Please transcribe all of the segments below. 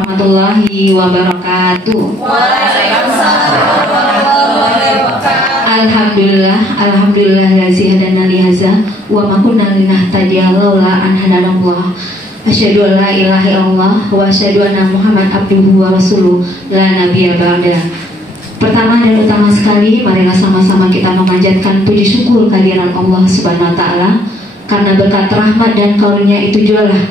warahmatullahi wabarakatuh. Waalaikumsalam warahmatullahi wabarakatuh. Alhamdulillah lazi hadana li hadza wa ma kunna linahtadiya laula an hadanallah. Asyhadu an la ilaha illallah wa asyhadu anna Muhammad abduhu wa rasuluh la nabiyya ba'da. Pertama dan utama sekali, marilah sama-sama kita memanjatkan puji syukur kehadiran Allah Subhanahu wa taala, karena berkat rahmat dan karunia itu jualah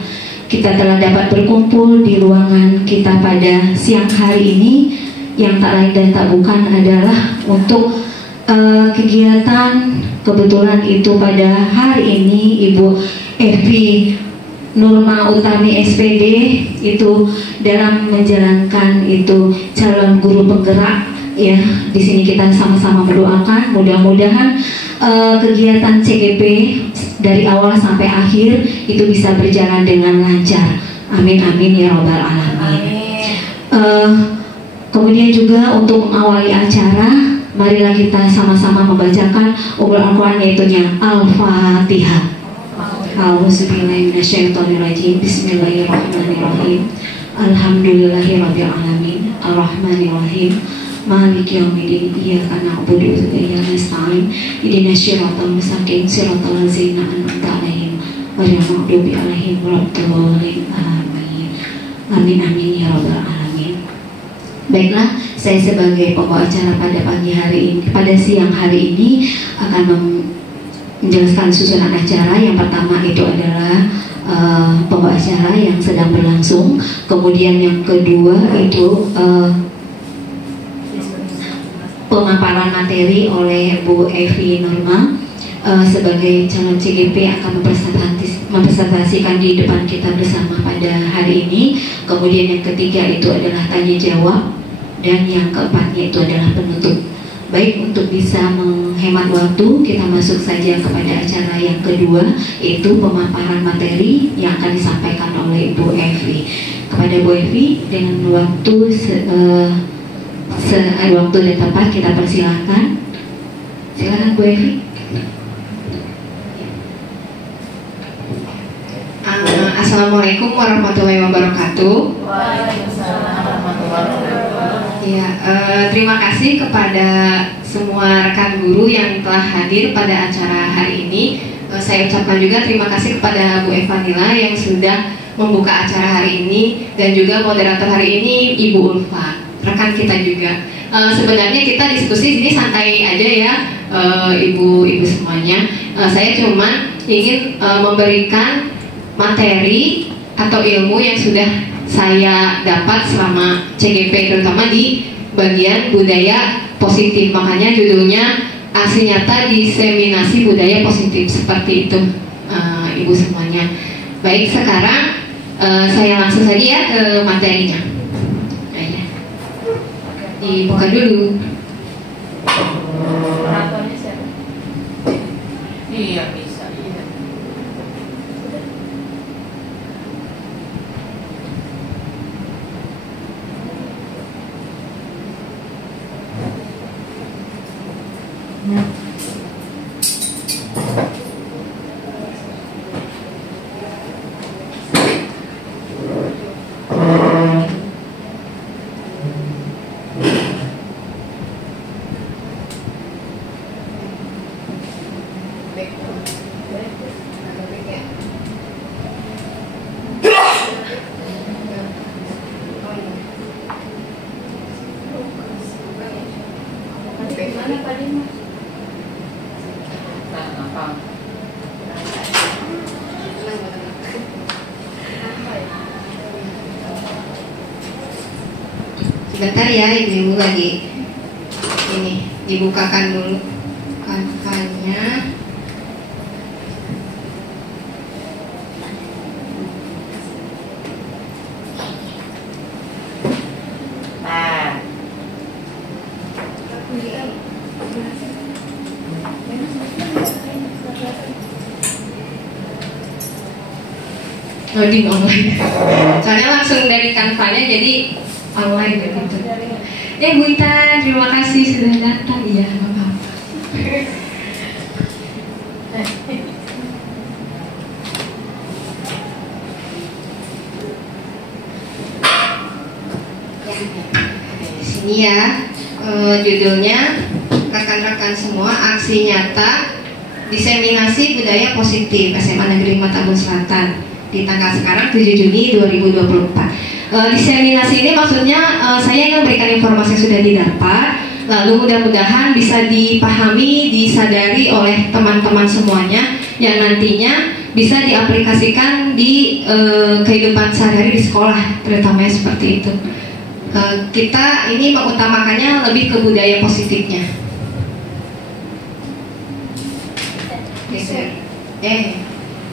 kita telah dapat berkumpul di ruangan kita pada siang hari ini, yang tak lain dan tak bukan adalah untuk kegiatan. Kebetulan itu pada hari ini Ibu Evi Nurma Utami SPD itu dalam menjalankan itu calon guru penggerak, ya. Di sini kita sama-sama mendoakan mudah-mudahan kegiatan CGP dari awal sampai akhir itu bisa berjalan dengan lancar. Amin amin ya robbal alamin. Kemudian juga untuk mengawali acara, marilah kita sama-sama membacakan Al-Quran, yaitu Al-Fatihah. A'udzubillahi minasyaitonirrajim. Bismillahirrahmanirrahim. Alhamdulillahirabbil alamin. Arrahmanirrahim. Maliki yaumiddin. Iyyaka na'budu wa iyyaka nasta'in. Ihdinas siratal mustaqim. Siratal ladzina an'amta 'alaihim ghairil maghdubi 'alaihim waladdallin. Amin. Amin amin ya rabbal alamin. Baiklah, saya sebagai pembawa acara pada pagi hari ini, pada siang hari ini akan menjelaskan susunan acara. Yang pertama itu adalah pembawa acara yang sedang berlangsung. Kemudian yang kedua itu pemaparan materi oleh Bu Evi Nurma sebagai calon CGP akan mempresentasikan di depan kita bersama pada hari ini. Kemudian yang ketiga itu adalah tanya jawab, dan yang keempatnya itu adalah penutup. Baik, untuk bisa menghemat waktu, kita masuk saja kepada acara yang kedua, yaitu pemaparan materi yang akan disampaikan oleh Bu Evi. Kepada Bu Evi, dengan waktu waktu dan tempat kita persilahkan. Silakan Bu Evi. Assalamualaikum warahmatullahi wabarakatuh. Waalaikumsalam warahmatullahi wabarakatuh. Ya, terima kasih kepada semua rekan guru yang telah hadir pada acara hari ini. Saya ucapkan juga terima kasih kepada Bu Evanila yang sudah membuka acara hari ini, dan juga moderator hari ini Ibu Ulfa, rekan kita juga. Sebenarnya kita diskusi ini santai aja ya, ibu-ibu semuanya. Saya cuma ingin memberikan materi atau ilmu yang sudah saya dapat selama CGP, terutama di bagian budaya positif. Makanya judulnya aksi nyata diseminasi budaya positif, seperti itu, ibu semuanya. Baik, sekarang saya langsung saja ya ke materinya. Dibuka dulu. Operatornya siapa? Iya, bisa. Iya. Sebentar ya, ibu-ibu lagi ini dibukakan dulu kancanya. Loading online. Soalnya langsung dari kanvanya, jadi online gitu. Bu Ita, terima kasih sudah datang. Iya, nggak apa-apa. Di sini ya, judulnya rekan-rekan semua, aksi nyata diseminasi budaya positif SMA Negeri Matambun Selatan di tanggal sekarang 7 Juni 2024. Diseminasi ini maksudnya saya ingin memberikan informasi yang sudah didapat, lalu mudah-mudahan bisa dipahami, disadari oleh teman-teman semuanya yang nantinya bisa diaplikasikan di kehidupan sehari-hari di sekolah, terutamanya seperti itu. Kita ini mengutamakannya lebih ke budaya positifnya.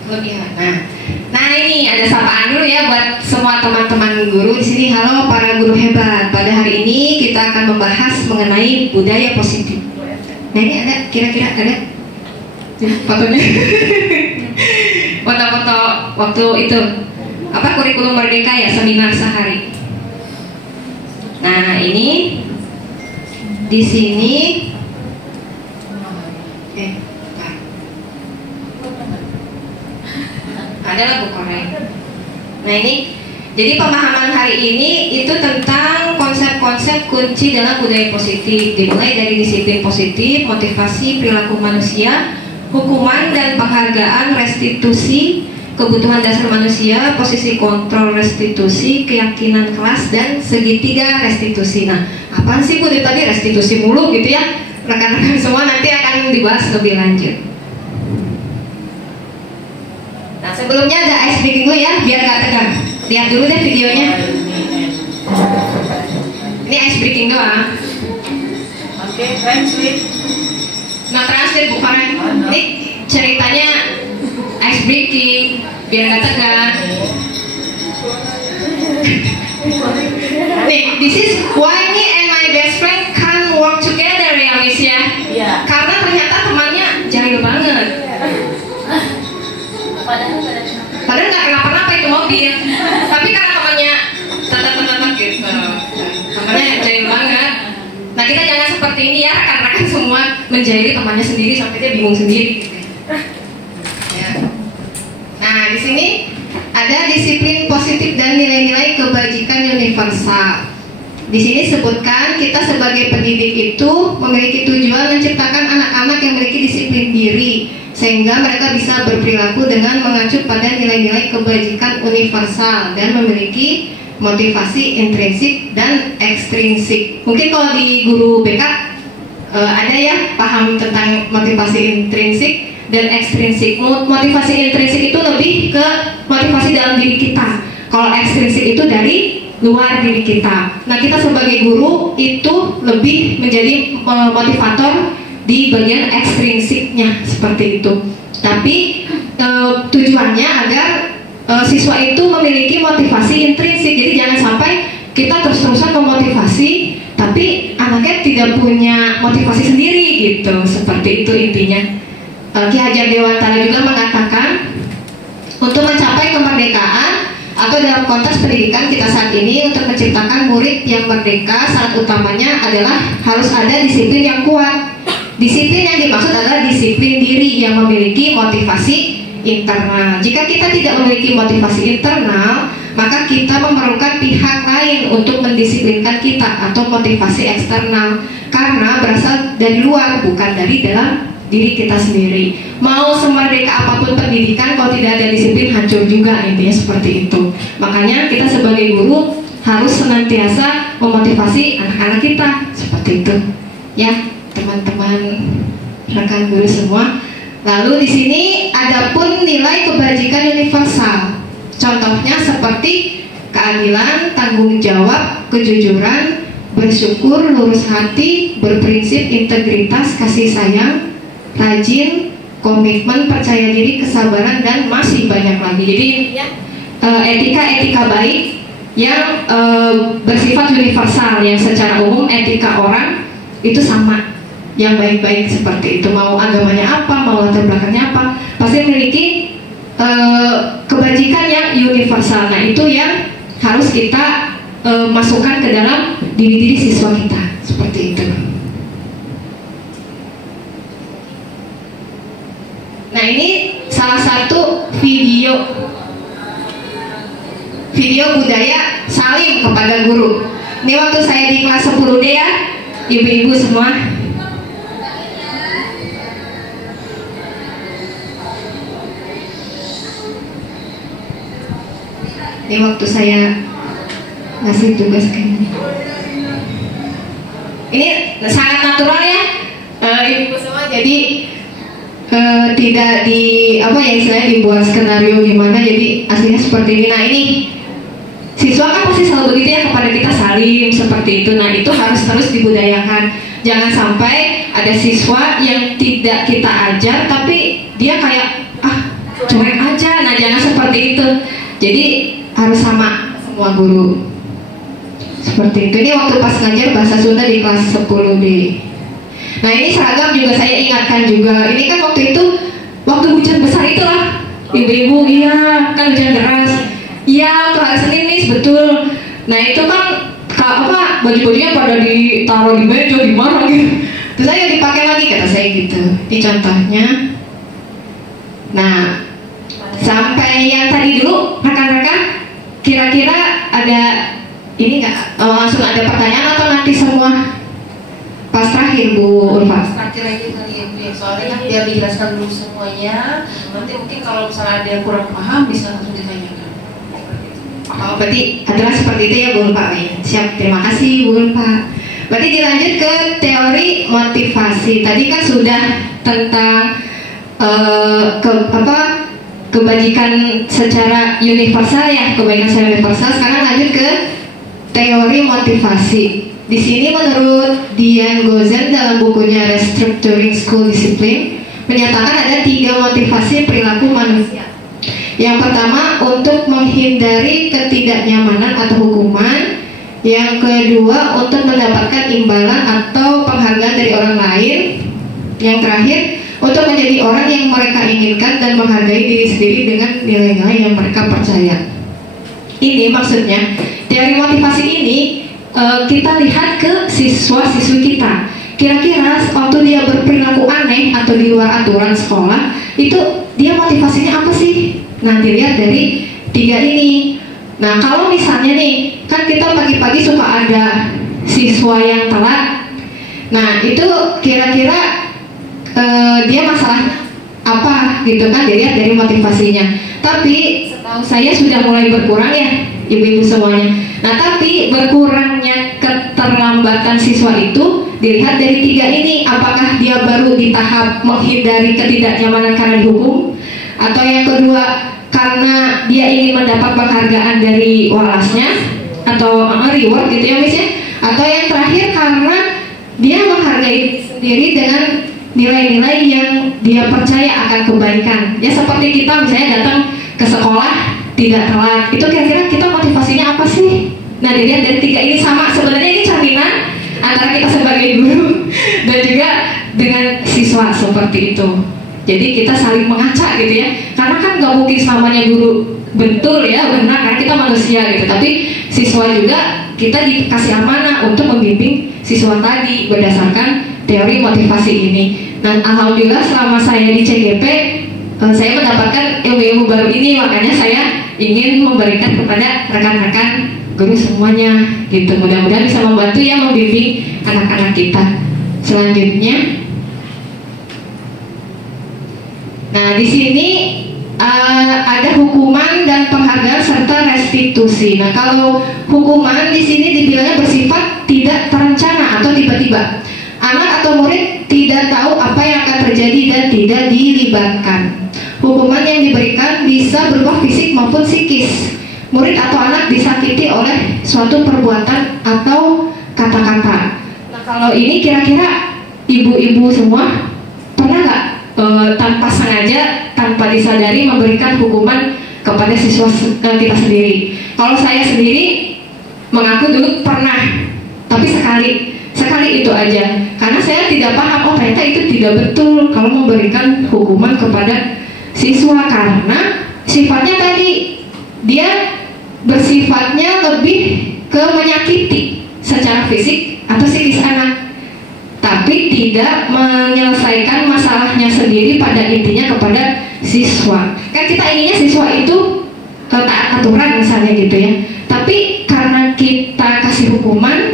Kelebihan. Nah ini ada sapaan dulu ya buat semua teman-teman guru di sini. Halo para guru hebat. Pada hari ini kita akan membahas mengenai budaya positif. Nah ini ada, kira-kira ada fotonya. Foto-foto waktu itu apa, kurikulum merdeka ya, seminar sehari. Nah ini di sini adalah Bu Korea. Nah ini, jadi pemahaman hari ini itu tentang konsep-konsep kunci dalam budaya positif, dimulai dari disiplin positif, motivasi perilaku manusia, hukuman dan penghargaan, restitusi, kebutuhan dasar manusia, posisi kontrol restitusi, keyakinan kelas, dan segitiga restitusi. Nah, apaan sih Bu tadi restitusi mulu gitu ya? Rekan-rekan semua nanti akan dibahas lebih lanjut. Nah, sebelumnya ada ice breaking dulu ya, biar gak tegang. Lihat dulu deh videonya. Ini ice breaking doang. Oke, translate. Nah, translate bukan. Ini ceritanya ice breaking, biar gak tegang. Nih, this is why me and my best friend can't work together ya, Miss ya. Iya. Karena ternyata temannya jahil banget. Padahal nggak kenapa-napa itu mobil, tapi karena temannya tetet gitu, temannya jahil banget. Nah kita jangan seperti ini ya, rekan-rekan semua menjahili temannya sendiri sampai dia bingung sendiri. Gitu. Ya. Nah di sini ada disiplin positif dan nilai-nilai kebajikan universal. Di sini sebutkan kita sebagai pendidik itu memiliki tujuan menciptakan anak-anak yang memiliki disiplin diri, sehingga mereka bisa berperilaku dengan mengacu pada nilai-nilai kebajikan universal dan memiliki motivasi intrinsik dan ekstrinsik. Mungkin kalau di guru BK ada ya paham tentang motivasi intrinsik dan ekstrinsik. Motivasi intrinsik itu lebih ke motivasi dalam diri kita. Kalau ekstrinsik itu dari luar diri kita. Nah kita sebagai guru itu lebih menjadi motivator di bagian ekstrinsiknya seperti itu. Tapi tujuannya agar siswa itu memiliki motivasi intrinsik. Jadi jangan sampai kita terus-terusan memotivasi, tapi anaknya tidak punya motivasi sendiri gitu. Seperti itu intinya. Ki Hajar Dewantara juga mengatakan untuk mencapai kemerdekaan atau dalam konteks pendidikan kita saat ini, untuk menciptakan murid yang merdeka, syarat utamanya adalah harus ada disiplin yang kuat. Disiplin yang dimaksud adalah disiplin diri yang memiliki motivasi internal. Jika kita tidak memiliki motivasi internal, maka kita memerlukan pihak lain untuk mendisiplinkan kita, atau motivasi eksternal, karena berasal dari luar, bukan dari dalam diri kita sendiri. Mau semerdeka apapun pendidikan, kalau tidak ada disiplin hancur juga, intinya seperti itu. Makanya kita sebagai guru harus senantiasa memotivasi anak-anak kita seperti itu ya teman-teman rekan guru semua. Lalu di sini ada pun nilai kebajikan universal. Contohnya seperti keadilan, tanggung jawab, kejujuran, bersyukur, lurus hati, berprinsip, integritas, kasih sayang, rajin, komitmen, percaya diri, kesabaran, dan masih banyak lagi. Jadi etika-etika baik yang bersifat universal, yang secara umum etika orang itu sama, yang baik-baik seperti itu. Mau agamanya apa, mau latar belakangnya apa, pasti memiliki kebajikan yang universal. Nah itu yang harus kita masukkan ke dalam diri-diri siswa kita seperti itu. Nah ini salah satu video budaya salim kepada guru. Ini waktu saya di kelas 10D ya, ibu-ibu semua. Ini waktu saya ngasih tugas kayak gini. Ini sangat natural ya, ibu-ibu semua. Jadi tidak di apa ya istilahnya dibuat skenario gimana. Jadi aslinya seperti ini. Nah ini siswa kan pasti selalu begitu ya, kepada kita salim seperti itu. Nah itu harus terus dibudayakan. Jangan sampai ada siswa yang tidak kita ajar tapi dia kayak cuek aja. Nah jangan seperti itu. Jadi harus sama semua guru seperti itu. Ini waktu pas ngajar bahasa Sunda di kelas 10D. Nah ini seragam juga saya ingatkan juga. Ini kan waktu itu waktu hujan besar itulah ibu-ibu, iya kan hujan deras. Iya tuh hari Senin nih betul. Nah itu kan baju-bajunya pada ditaruh di meja di mana gitu. Terus saya dipakai lagi kata saya gitu. Ini contohnya. Nah sampai yang tadi dulu rekan-rekan, kira-kira ada ini nggak langsung ada pertanyaan atau nanti semua pas terakhir Bu Ulfa? Terakhir aja kali ya Bu, soalnya biar dijelaskan dulu semuanya. Nanti mungkin kalau misalnya ada yang kurang paham bisa langsung ditanyakan. Oh, berarti adalah seperti itu ya Bu Ulfa ya. Siap, terima kasih Bu Ulfa. Berarti dilanjut ke teori motivasi. Tadi kan sudah tentang kebajikan secara universal ya, kebaikan secara universal. Sekarang lanjut ke teori motivasi. Di sini menurut Diane Gozen dalam bukunya Restructuring School Discipline menyatakan ada 3 motivasi perilaku manusia. Yang pertama untuk menghindari ketidaknyamanan atau hukuman. Yang kedua untuk mendapatkan imbalan atau penghargaan dari orang lain. Yang terakhir untuk menjadi orang yang mereka inginkan dan menghargai diri sendiri dengan nilai-nilai yang mereka percaya. Ini maksudnya teori motivasi ini kita lihat ke siswa-siswi kita. Kira-kira waktu dia berperilaku aneh atau di luar aturan sekolah, itu dia motivasinya apa sih? Nah dilihat dari 3 ini. Nah kalau misalnya nih, kan kita pagi-pagi suka ada siswa yang telat. Nah itu kira-kira dia masalahnya apa gitu kan, dilihat dari motivasinya. Tapi setahu saya sudah mulai berkurang ya ibu-ibu semuanya. Nah tapi berkurangnya keterlambatan siswa itu dilihat dari 3 ini. Apakah dia baru di tahap menghindari ketidaknyamanan karena dihukum, atau yang kedua karena dia ingin mendapat penghargaan dari walasnya atau reward gitu ya Miss ya, atau yang terakhir karena dia menghargai sendiri dengan nilai-nilai yang dia percaya akan kebaikan. Ya seperti kita misalnya datang ke sekolah tidak telat, itu kira-kira kita motivasinya apa sih? Nah dilihat dari 3 ini sama. Sebenarnya ini cerminan antara kita sebagai guru dan juga dengan siswa seperti itu. Jadi kita saling mengaca gitu ya, karena kan gak mungkin selamanya guru betul ya, benar, karena kita manusia gitu. Tapi siswa juga kita dikasih amanah untuk membimbing siswa tadi berdasarkan teori motivasi ini. Dan alhamdulillah selama saya di CGP saya mendapatkan ilmu-ilmu baru ini, makanya saya ingin memberikan kepada rekan-rekan guru semuanya gitu. Mudah-mudahan bisa membantu ya membimbing anak-anak kita. Selanjutnya, nah di sini ada hukuman dan penghargaan serta restitusi. Nah kalau hukuman di sini dibilangnya bersifat tidak terencana atau tiba-tiba. Anak atau murid tidak tahu apa yang akan terjadi dan tidak dilibatkan. Hukuman yang diberikan bisa berupa fisik maupun psikis. Murid atau anak disakiti oleh suatu perbuatan atau kata-kata. Nah kalau ini kira-kira ibu-ibu semua pernah nggak tanpa sengaja, tanpa disadari memberikan hukuman kepada siswa kita sendiri? Kalau saya sendiri mengaku dulu pernah, tapi sekali itu aja, karena saya tidak paham, oh ternyata itu tidak betul kalau memberikan hukuman kepada siswa, karena sifatnya tadi dia bersifatnya lebih ke menyakiti secara fisik atau psikis anak, tapi tidak menyelesaikan masalahnya sendiri pada intinya kepada siswa. Kan kita inginnya siswa itu taat aturan misalnya gitu ya, tapi karena kita kasih hukuman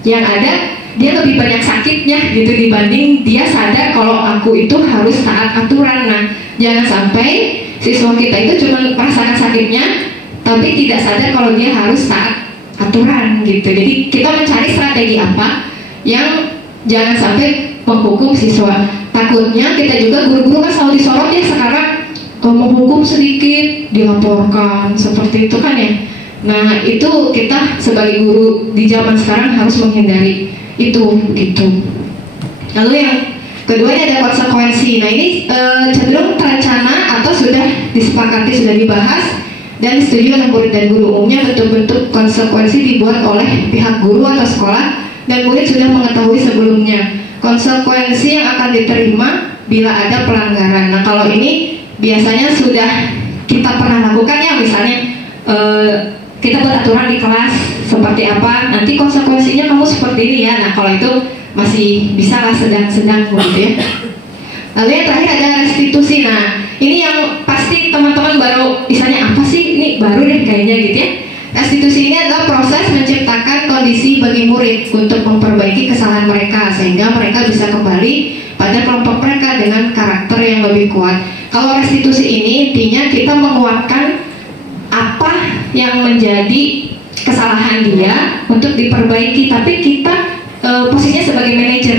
Yang ada dia lebih banyak sakitnya gitu dibanding dia sadar kalau aku itu harus taat aturan. Nah, jangan sampai siswa kita itu cuma merasakan sakitnya tapi tidak sadar kalau dia harus taat aturan gitu. Jadi kita mencari strategi apa yang jangan sampai menghukum siswa. Takutnya kita juga guru-guru kan selalu disorot ya sekarang, kalau mau hukum sedikit dilaporkan seperti itu kan ya. Nah itu kita sebagai guru di zaman sekarang harus menghindari itu gitu. Lalu yang kedua ini ada konsekuensi. Nah ini cenderung terencana atau sudah disepakati, sudah dibahas dan disetujui oleh murid dan guru. Umumnya bentuk-bentuk konsekuensi dibuat oleh pihak guru atau sekolah dan murid sudah mengetahui sebelumnya konsekuensi yang akan diterima bila ada pelanggaran. Nah kalau ini biasanya sudah kita pernah lakukan ya, misalnya kita buat aturan di kelas seperti apa, nanti konsekuensinya kamu seperti ini ya. Nah kalau itu masih bisa lah sedang-sedang gitu ya. Lalu yang terakhir ada restitusi. Nah ini yang pasti teman-teman baru, misalnya apa sih ini baru deh kayaknya gitu ya. Restitusi ini adalah proses menciptakan kondisi bagi murid untuk memperbaiki kesalahan mereka sehingga mereka bisa kembali pada kelompok mereka dengan karakter yang lebih kuat. Kalau restitusi ini intinya kita menguatkan apa yang menjadi kesalahan dia untuk diperbaiki, tapi kita posisinya sebagai manajer.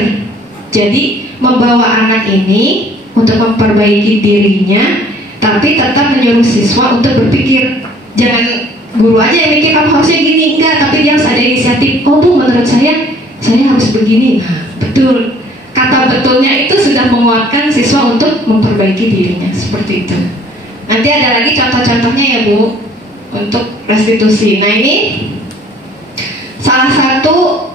Jadi membawa anak ini untuk memperbaiki dirinya, tapi tetap menyuruh siswa untuk berpikir. Jangan guru aja yang mikir kamu harusnya gini, enggak, tapi dia harus ada inisiatif. Oh bu, menurut saya harus begini. Nah, betul. Kata betulnya itu sudah menguatkan siswa untuk memperbaiki dirinya, seperti itu. Nanti ada lagi contoh-contohnya ya Bu untuk restitusi. Nah ini salah satu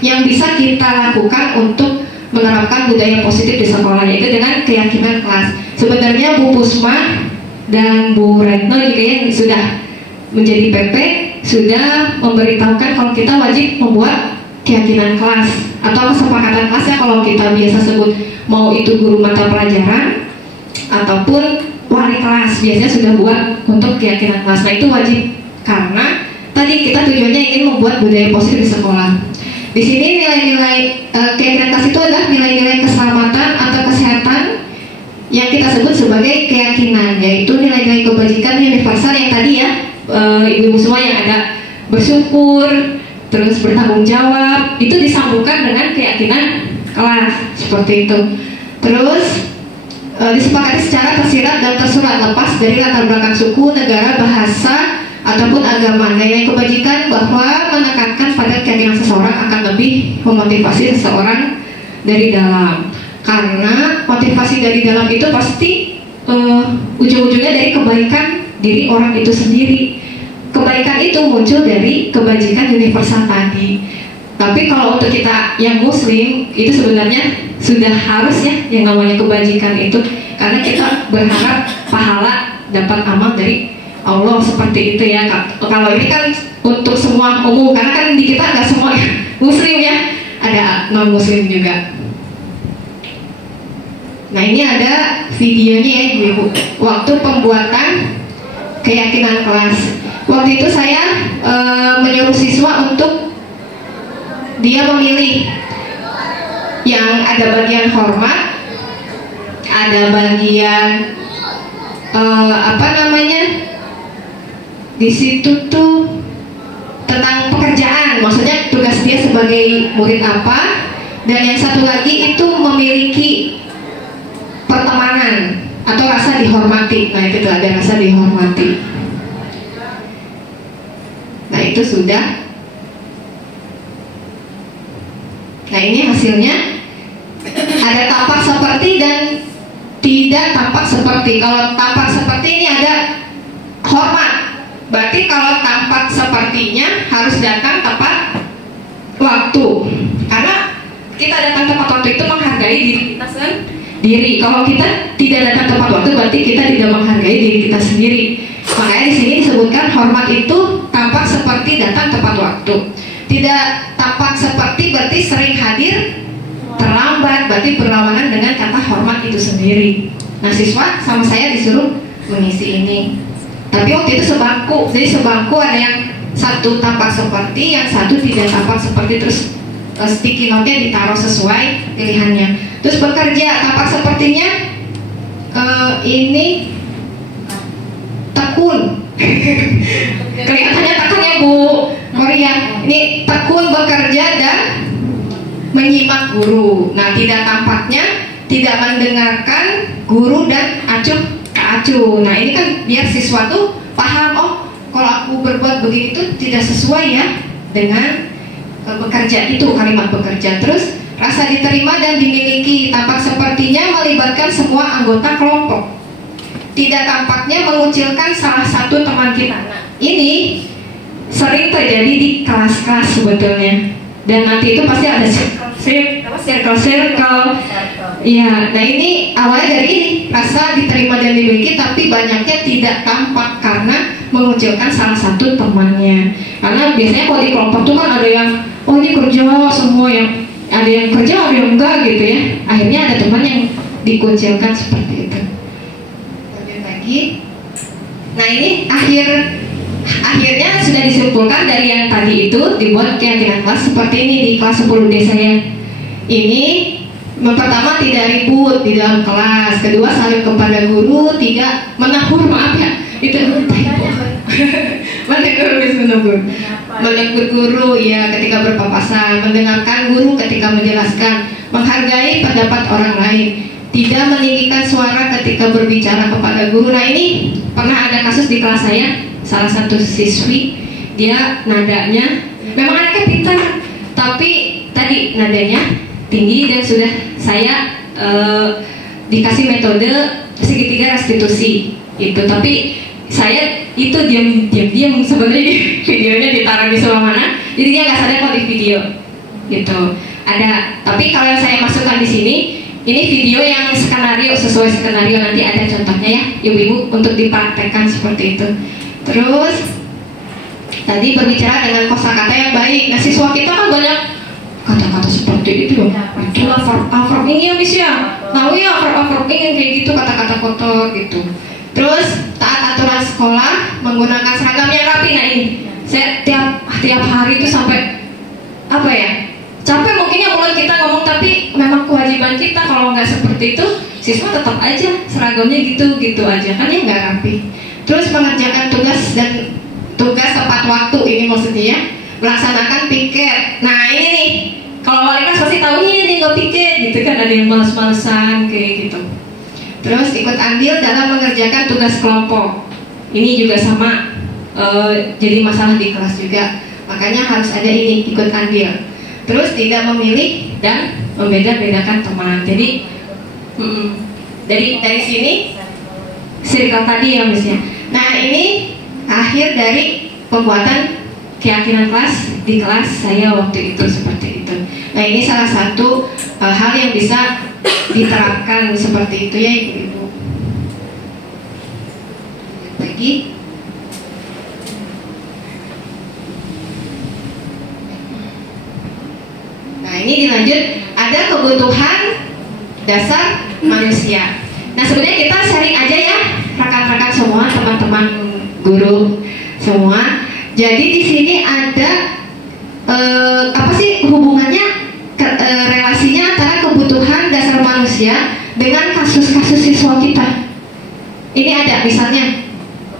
yang bisa kita lakukan untuk menerapkan budaya positif di sekolah, yaitu dengan keyakinan kelas. Sebenarnya Bu Pusma dan Bu Retno juga yang sudah menjadi PP sudah memberitahukan kalau kita wajib membuat keyakinan kelas atau kesepakatan kelas ya, kalau kita biasa sebut, mau itu guru mata pelajaran ataupun wali kelas biasanya sudah buat untuk keyakinan kelas. Nah itu wajib karena tadi kita tujuannya ingin membuat budaya positif di sekolah. Di sini nilai-nilai keyakinan kelas itu adalah nilai-nilai keselamatan atau kesehatan yang kita sebut sebagai keyakinan, yaitu nilai-nilai kebajikan universal yang tadi ya ibu-ibu semua yang ada bersyukur, terus bertanggung jawab, itu disambungkan dengan keyakinan kelas seperti itu. Terus disepakati secara tersirat dan tersurat lepas dari latar belakang suku, negara, bahasa ataupun agama. Nilai kebajikan bahwa menekankan pada keyakinan seseorang akan lebih memotivasi seseorang dari dalam, karena motivasi dari dalam itu pasti ujung-ujungnya dari kebaikan diri orang itu sendiri. Kebaikan itu muncul dari kebajikan universal tadi. Tapi kalau untuk kita yang muslim itu sebenarnya sudah harus ya yang namanya kebajikan itu, karena kita berharap pahala dapat amal dari Allah seperti itu ya. Kalau ini kan untuk semua umum, karena kan di kita nggak semua muslim ya, ada non muslim juga. Nah ini ada videonya ya ibu, waktu pembuatan keyakinan kelas. Waktu itu saya menyuruh siswa untuk dia memilih yang ada bagian hormat, ada bagian apa namanya, di situ tuh tentang pekerjaan, maksudnya tugas dia sebagai murid apa, dan yang satu lagi itu memiliki pertemanan atau rasa dihormati. Nah itu tuh ada rasa dihormati. Nah itu sudah. Nah ini hasilnya ada tampak seperti dan tidak tampak seperti. Kalau tampak seperti ini ada hormat, berarti kalau tampak sepertinya harus datang tepat waktu, karena kita datang tepat waktu itu menghargai diri kita sendiri. Kalau kita tidak datang tepat waktu berarti kita tidak menghargai diri kita sendiri. Makanya di sini disebutkan hormat itu tampak seperti datang tepat waktu. Tidak tampak seperti berarti sering hadir terlambat, berarti berlawanan dengan kata hormat itu sendiri. Nah siswa sama saya disuruh mengisi ini. Tapi waktu itu sebangku, jadi sebangku ada yang satu tampak seperti, yang satu tidak tampak seperti, terus sticky note-nya ditaruh sesuai pilihannya. Terus bekerja, tampak sepertinya ini tekun. Kelihatannya tekunnya Bu Korea. Ini tekun bekerja dan menyimak guru. Nah, tidak tampaknya tidak mendengarkan guru dan acuh ke acuh. Nah, ini kan biar siswa tuh paham, oh kalau aku berbuat begini tuh tidak sesuai ya dengan bekerja itu, kalimat bekerja. Terus rasa diterima dan dimiliki, tampak sepertinya melibatkan semua anggota kelompok, tidak tampaknya mengucilkan salah satu teman kita. Nah, ini sering terjadi di kelas-kelas sebetulnya, dan nanti itu pasti ada circle. Iya, nah ini awalnya dari ini rasa diterima dan dimiliki, tapi banyaknya tidak tampak karena mengucilkan salah satu temannya. Karena biasanya kalau di kelompok tuh kan ada yang oh ini kerja semua, yang ada yang kerja ada yang enggak gitu ya. Akhirnya ada teman yang dikucilkan seperti itu. Lanjut lagi. Nah ini akhirnya sudah disimpulkan dari yang tadi itu dibuat keyakinan kelas seperti ini di kelas 10D saya. Ini pertama tidak ribut di dalam kelas, kedua saling kepada guru, tiga menegur, maaf ya itu menegur guru ya ketika berpapasan, mendengarkan guru ketika menjelaskan, menghargai pendapat orang lain, tidak meninggikan suara ketika berbicara kepada guru. Nah ini pernah ada kasus di kelas saya, salah satu siswi dia nadanya memang anaknya pintar, tapi tadi nadanya tinggi dan sudah saya dikasih metode segitiga restitusi itu, tapi saya itu diam sebenarnya videonya ditaruh di sebelah mana, jadi dia nggak sadar kalau di video gitu ada. Tapi kalau yang saya masukkan di sini, ini video yang skenario, sesuai skenario, nanti ada contohnya ya ibu-ibu untuk dipraktekkan seperti itu. Terus tadi berbicara dengan kosakata yang baik. Nah siswa kita kan banyak kata-kata seperti itu loh. Itulah verb ini ya Miss ya. Nah ya verb ini kayak gitu, kata-kata kotor gitu. Terus taat aturan sekolah, menggunakan seragam yang rapi. Nah ini saya tiap hari itu sampai apa ya, capek mungkin ya mulut kita ngomong, tapi memang kewajiban kita. Kalau nggak seperti itu siswa tetap aja seragamnya gitu aja kan ya, nggak rapi. Terus mengerjakan tugas tepat waktu, ini maksudnya ya, melaksanakan piket. Nah ini nih, kalau wali kelas pasti tahu nih nggak piket gitu kan, ada yang males-malesan kayak gitu. Terus ikut andil dalam mengerjakan tugas kelompok, ini juga sama, jadi masalah di kelas juga, makanya harus ada ini, ikut andil. Terus tidak memilih dan membeda-bedakan teman. Jadi dari sini circle tadi ya Miss ya. Nah ini akhir dari pembuatan keyakinan kelas di kelas saya waktu itu seperti itu. Nah ini salah satu hal yang bisa diterapkan seperti itu ya ibu-ibu. Lagi. Nah ini dilanjut, ada kebutuhan dasar manusia. Nah sebenarnya kita sharing aja ya rekan-rekan semua, teman-teman guru semua. Jadi di sini ada apa sih hubungannya, relasinya antara kebutuhan dasar manusia dengan kasus-kasus siswa kita. Ini ada misalnya,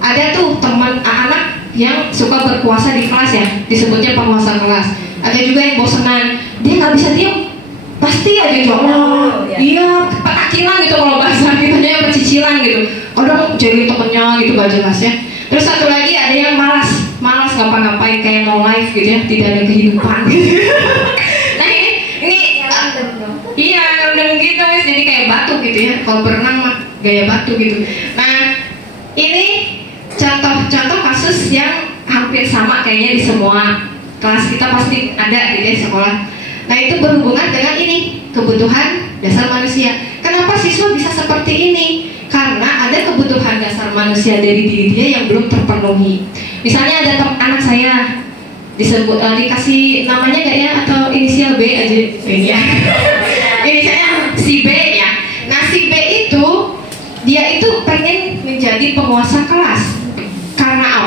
ada tuh teman anak yang suka berkuasa di kelas ya, disebutnya penguasa kelas. Ada juga yang bosenan, dia nggak bisa diam, pasti aja jawab, iya petakilan gitu kalau bahasa kitanya, pecicilan gitu, kadang jadi temennya gitu gak jelas ya. Terus satu lagi ada yang malas ngapa-ngapain, kayak no life gitu ya, tidak ada kehidupan gitu. Nah ini iya rendeng gitu Miss, jadi kayak batu gitu ya, kalau berenang mah gaya batu gitu. Nah ini contoh kasus yang hampir sama kayaknya di semua kelas kita pasti ada gitu ya sekolah. Nah itu berhubungan dengan ini, kebutuhan dasar manusia. Kenapa siswa bisa seperti ini? Karena ada kebutuhan dasar manusia dari diri dia yang belum terpenuhi. Misalnya ada anak saya disebut dikasih namanya nggak ya, atau inisial B aja ini ya. Inisialnya si B ya. Nah si B itu dia itu pengen menjadi penguasa kelas.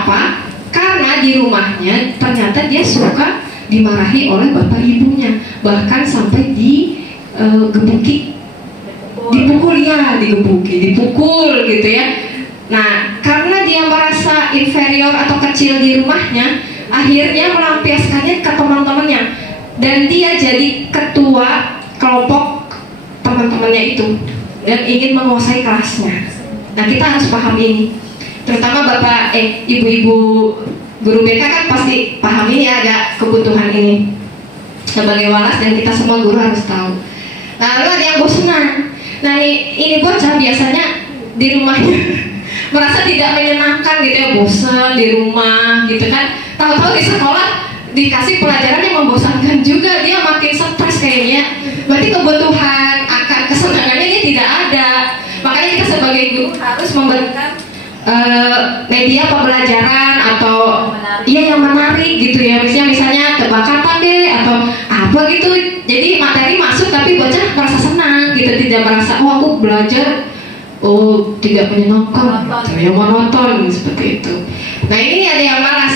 Kenapa? Karena di rumahnya ternyata dia suka dimarahi oleh bapak ibunya, bahkan sampai digebuki, dipukul dipukul gitu ya. Nah, karena dia merasa inferior atau kecil di rumahnya, akhirnya melampiaskannya ke teman-temannya, dan dia jadi ketua kelompok teman-temannya itu dan ingin menguasai kelasnya. Nah, kita harus paham ini, terutama bapak ibu-ibu guru BK kan pasti paham ini, ada kebutuhan ini sebagai walas, dan kita semua guru harus tahu. Lalu ada yang bosan. Nah, ini bocah biasanya di rumahnya merasa tidak menyenangkan gitu ya, bosan di rumah gitu kan. Tahu-tahu di sekolah dikasih pelajaran yang membosankan juga, dia makin stres kayaknya. Berarti kebutuhan akan kesenangannya ini tidak ada. Makanya kita sebagai guru harus memberikan media pembelajaran atau yang menarik gitu ya, misalnya tebak kata deh atau apa gitu, jadi materi masuk tapi bocah merasa senang gitu, tidak merasa aku belajar tidak menyenangkan, yang monoton seperti itu. Nah, ini ada yang malas.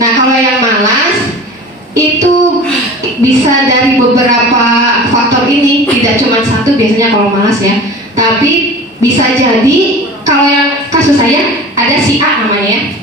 Nah, kalau yang malas itu bisa dari beberapa faktor ini, tidak cuma satu biasanya kalau malas ya, tapi bisa jadi kalau yang kasus saya ada si A namanya.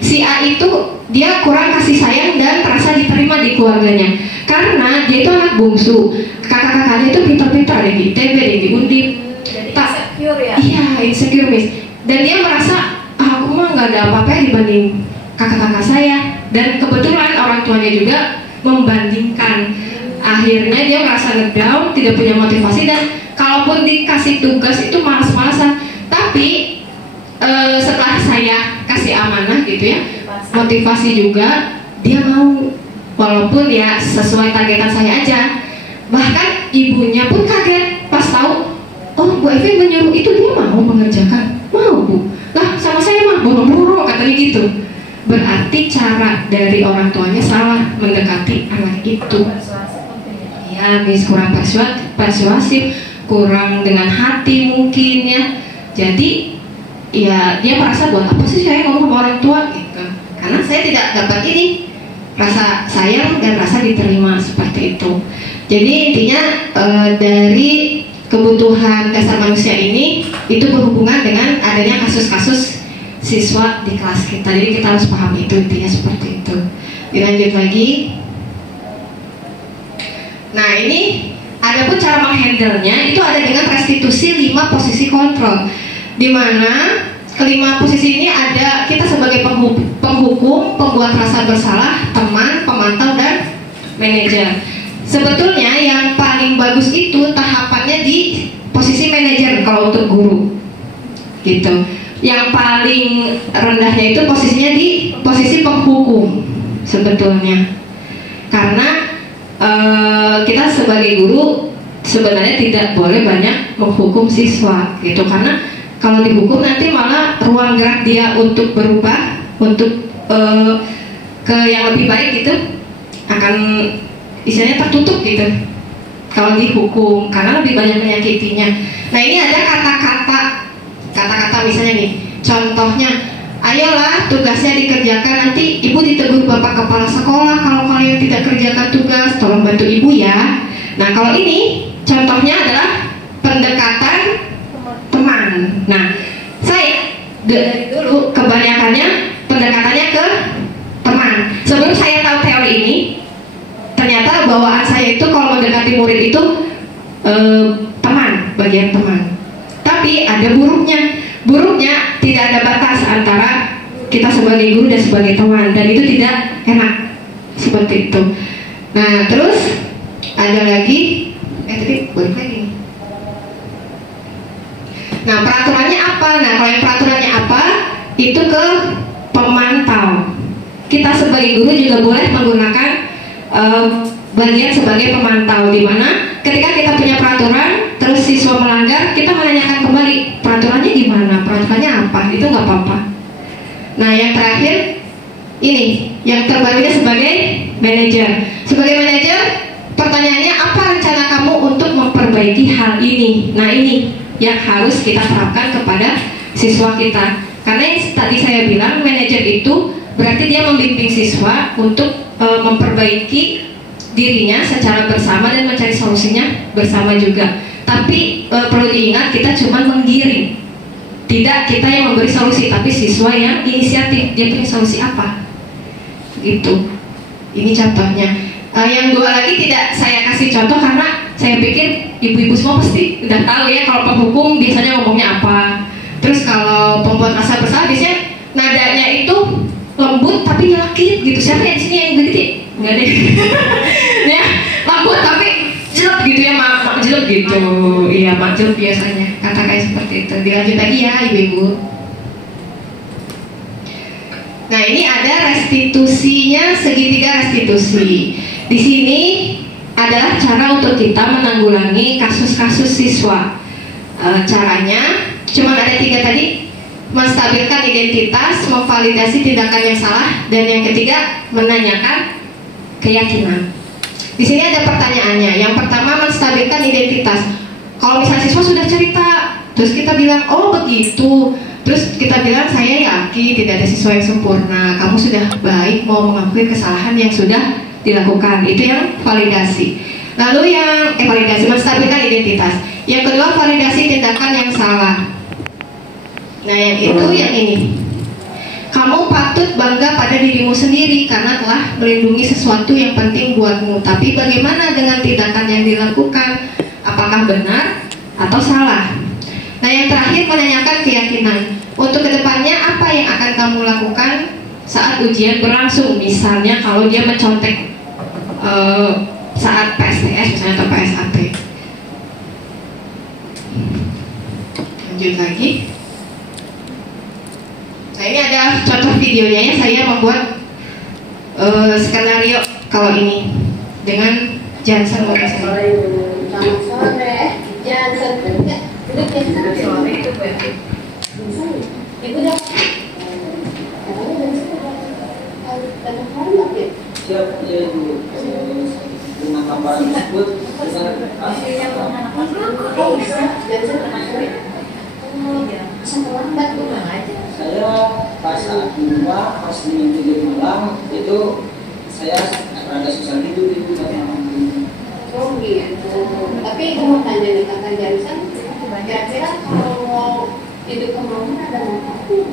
Si A itu dia kurang kasih sayang dan merasa diterima di keluarganya karena dia itu anak bungsu. Kakak-kakaknya itu pintar-pintar, ada di ITB, ada di Undip. Insecure ya? Iya, insecure Miss. Dan dia merasa aku mah nggak ada apa-apa dibanding kakak-kakak saya. Dan kebetulan orang tuanya juga membandingkan. Akhirnya dia merasa ngedown, tidak punya motivasi, dan kalaupun dikasih tugas itu malas-malasan. Tapi setelah saya kasih amanah gitu ya, motivasi juga, dia mau, walaupun ya sesuai targetan saya aja. Bahkan ibunya pun kaget pas tahu, oh Bu Evi menyuruh itu, dia mau mengerjakan. Mau Bu, lah sama saya mah boro-boro katanya gitu. Berarti cara dari orang tuanya salah mendekati anak itu. Ya, kurang persuasif, kurang dengan hati mungkin ya. Jadi ya dia merasa buat apa sih saya ngomong sama orang tua gitu, karena saya tidak dapat ini rasa sayang dan rasa diterima seperti itu. Jadi intinya dari kebutuhan dasar manusia ini itu berhubungan dengan adanya kasus-kasus siswa di kelas kita. Jadi kita harus paham itu, intinya seperti itu. Dilanjut lagi. Nah, ini ada pun cara menghandle-nya itu ada dengan restitusi 5 posisi kontrol, di mana kelima posisi ini ada kita sebagai penghukum, pembuat rasa bersalah, teman, pemantau, dan manajer. Sebetulnya yang paling bagus itu tahapannya di posisi manajer kalau untuk guru gitu. Yang paling rendahnya itu posisinya di posisi penghukum sebetulnya, karena kita sebagai guru sebenarnya tidak boleh banyak menghukum siswa gitu, karena kalau dihukum nanti malah ruang gerak dia untuk berubah, untuk ke yang lebih baik gitu akan istilahnya tertutup gitu kalau dihukum, karena lebih banyak menyakitinya. Nah, ini ada kata-kata misalnya nih, contohnya, ayolah tugasnya dikerjakan, nanti ibu ditegur bapak kepala sekolah kalau kalian tidak kerjakan tugas, tolong bantu ibu ya. Nah, kalau ini contohnya adalah pendekatan teman. Nah, saya dari dulu kebanyakannya pendekatannya ke teman. Sebelum saya tahu teori ini, ternyata bawaan saya itu kalau mendekati murid itu teman, bagian teman. Tapi ada buruknya tidak ada batas antara kita sebagai guru dan sebagai teman, dan itu tidak enak seperti itu. Nah, terus ada lagi, tadi balik lagi. Nah, peraturannya apa? Nah, kalau yang peraturannya apa, itu ke pemantau. Kita sebagai guru juga boleh menggunakan bagian sebagai pemantau, di mana ketika kita punya peraturan, terus siswa melanggar, kita menanyakan kembali peraturannya gimana, peraturannya apa, itu nggak apa-apa. Nah, yang terakhir ini, yang terbarunya sebagai manajer. Sebagai manajer, pertanyaannya apa rencana kamu untuk memperbaiki hal ini? Nah, ini yang harus kita terapkan kepada siswa kita. Karena yang tadi saya bilang, manajer itu berarti dia membimbing siswa untuk memperbaiki dirinya secara bersama dan mencari solusinya bersama juga. Tapi perlu diingat, kita cuma menggiring, tidak kita yang memberi solusi, tapi siswa yang inisiatif, dia punya solusi apa gitu. Ini contohnya. Yang dua lagi tidak saya kasih contoh karena saya pikir ibu-ibu semua pasti udah tahu ya kalau penghukum biasanya ngomongnya apa. Terus kalau pembuat rasa bersalah biasanya nadanya itu lembut tapi nyelakit gitu. Siapa yang di sini yang begitu? Enggak deh. Ya, lembut tapi jelek gitu ya, mak jelek gitu. Iya, mak jelek biasanya. Kata kayak seperti itu. Dilanjut lagi ya, ibu-ibu. Nah, ini ada restitusinya, segitiga restitusi. Di sini adalah cara untuk kita menanggulangi kasus-kasus siswa. Caranya cuma ada 3 tadi: menstabilkan identitas, memvalidasi tindakan yang salah, dan yang ketiga menanyakan keyakinan. Di sini ada pertanyaannya. Yang pertama, menstabilkan identitas. Kalau misalnya siswa sudah cerita, terus kita bilang, oh begitu, terus kita bilang, saya yakin tidak ada siswa yang sempurna, kamu sudah baik mau mengakui kesalahan yang sudah dilakukan. Itu yang validasi. Lalu yang validasi, menstabilkan identitas. Yang kedua, validasi tindakan yang salah. Nah, yang itu, yang ini, kamu patut bangga pada dirimu sendiri karena telah melindungi sesuatu yang penting buatmu. Tapi bagaimana dengan tindakan yang dilakukan? Apakah benar atau salah? Nah, yang terakhir, menanyakan keyakinan. Untuk kedepannya, apa yang akan kamu lakukan saat ujian berlangsung? Misalnya kalau dia mencontek saat PSTS misalnya atau PSAT. Lanjut lagi. Nah, ini ada contoh videonya ya. Saya membuat skenario kalau ini dengan Jansen murid saya. Selamat sore, Jansen. Duduk ya. Sore itu berarti. Ibu dah. Siap, ya Ibu. Dengan gambaran tersebut saya pas saat di rumah, pas tidur malam itu saya rada susah tidur itu malam. Oh gitu. Tapi aku mau tanya nih kata Jansen, kira-kira kalau tidur ke malam ada manfaatnya?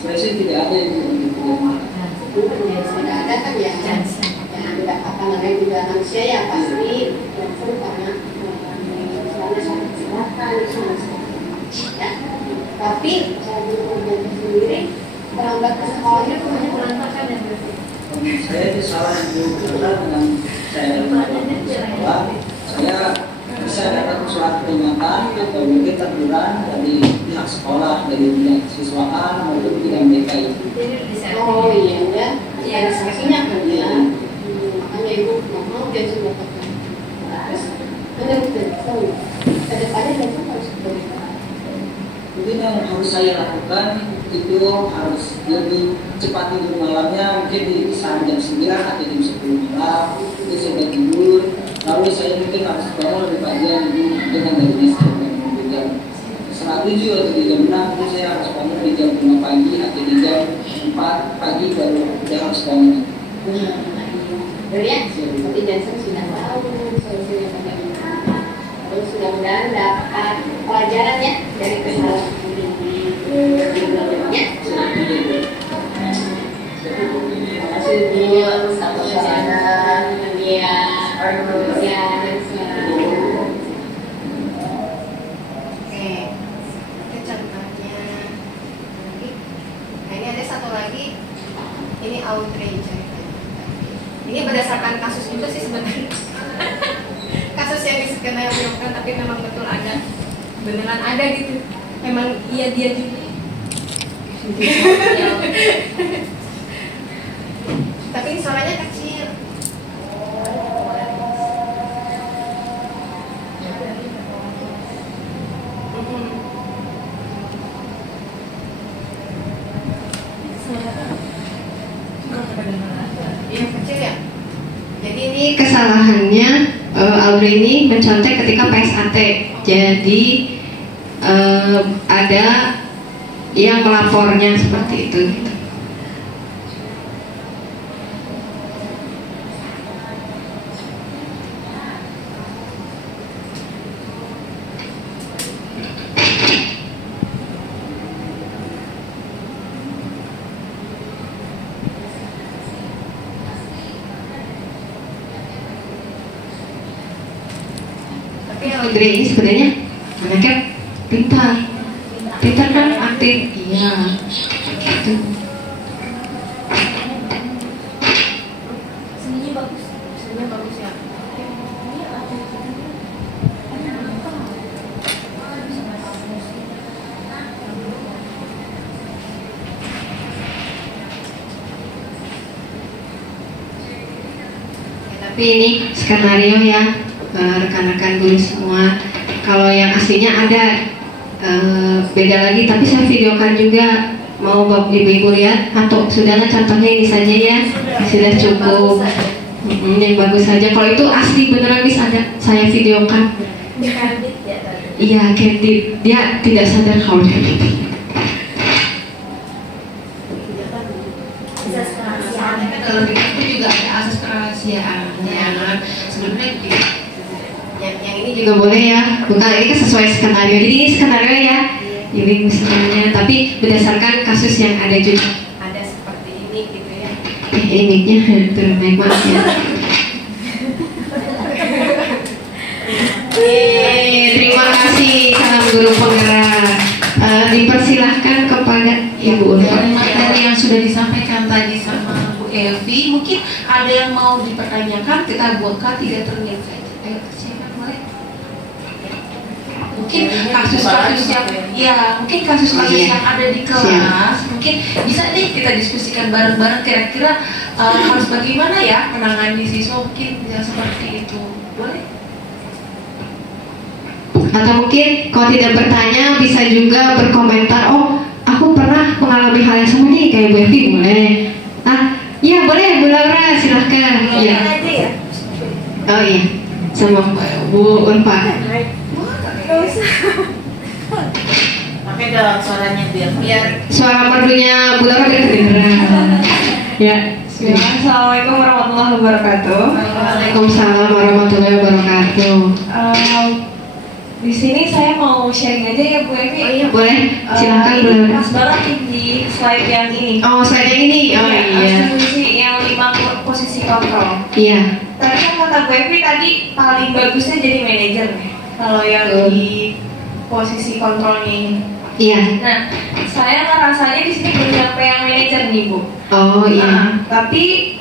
Saya sih tidak ada itu tidur malam. Tidak ada kan ya? Tidak apa namanya juga manusia ya pasti Jansen karena soalnya sangat kesehatan ya. Tapi saya Jansen sendiri terlambat ke sekolahnya semuanya berantakan ya berarti. Saya itu salah itu karena dengan saya sekolah, saya bisa dapat surat peringatan atau mungkin teguran dari pihak sekolah, dari pihak siswaan maupun pihak DKI. Oh iya ya, ada sanksinya kan ya. Makanya ibu nggak mau dia sudah pakai. Terus menurut Jansen, kedepannya Jansen harus seperti apa? Mungkin yang harus saya lakukan itu harus lebih cepat tidur malamnya, mungkin di saat jam 9 atau jam 10 malam itu saya tidur. Lalu saya mungkin harus bangun lebih pagi dengan dari jam 7 atau di jam 6 itu saya harus bangun di jam 5 pagi atau di jam 4 pagi baru saya harus bangun. Betul ya, seperti Jansen sudah tahu solusinya bagaimana. Terus mudah-mudahan dapat pelajaran ya dari kesalahan sebelumnya. Terima kasih Bill, sama-sama dia, ya dan semua. Oke, itu contohnya. Nah, ini ada satu lagi. Ini outrage. Ini berdasarkan kasus juga sih sebenarnya. Kasus yang diskenariokan tapi memang betul ada, beneran ada gitu. Memang iya dia juga. Tapi suaranya kecil. Iya kecil ya. Jadi ini kesalahannya Audrey ini mencontek ketika PSAT. Jadi ada yang melapornya seperti itu gitu. Negeri ini sebenarnya anaknya pintar kan, aktif, iya gitu. Seninya bagus ya. Tapi ini skenario ya, rekan-rekan guru semua. Kalau yang aslinya ada beda lagi, tapi saya videokan juga. Mau bapak ibu-ibu lihat atau sudahlah, contohnya ini saja ya, sudah cukup. Yang bagus saja. Kalau itu asli beneran bisa ada, saya videokan. Iya, candid. Dia tidak sadar kalau dia gitu. Kalau di itu juga ada asas kerahasiaannya. Sebenarnya Yang ini juga boleh ya, bukan, ini kan sesuai skenario. Jadi ini skenario ya, jadi misalnya, tapi berdasarkan kasus yang ada juga. Ada seperti ini gitu ya. Ini mic-nya terbaik banget ya. Terima kasih, salam guru penggerak. Dipersilahkan kepada Ibu Ulfa. Materi yang sudah disampaikan tadi sama Bu Evi, mungkin ada yang mau dipertanyakan, kita buatkan 3 terminal saja. Siapa boleh? Mungkin kasus-kasus yang, ya mungkin kasus-kasus yang ada di kelas, mungkin bisa nih kita diskusikan bareng-bareng. Kira-kira harus bagaimana ya menangani siswa mungkin yang seperti itu, boleh? Atau mungkin kalau tidak bertanya bisa juga berkomentar. Oh, aku pernah mengalami hal yang sama nih kayak Bu Evi, boleh. Iya boleh Bu Laura, silahkan. Iya. Oh iya, sama Bu Ulfa. Pakai dalam suaranya biar Suara merdunya Bu Laura biar kedengeran. Ya. Assalamualaikum warahmatullahi wabarakatuh. Waalaikumsalam warahmatullahi wabarakatuh. Di sini saya mau sharing aja ya Bu Evi. Oh iya boleh, silakan Bu ini Laura. pas banget nih di slide yang ini. Oh slide yang ini, oh iya. Posisi yang 5 posisi kontrol. Iya. Tadi kan kata Bu Evi tadi paling bagusnya jadi manajer nih. Kalau yang di posisi kontrolnya ini. Iya. Nah, saya ngerasanya di sini belum sampai yang manajer nih Bu. Oh iya. Tapi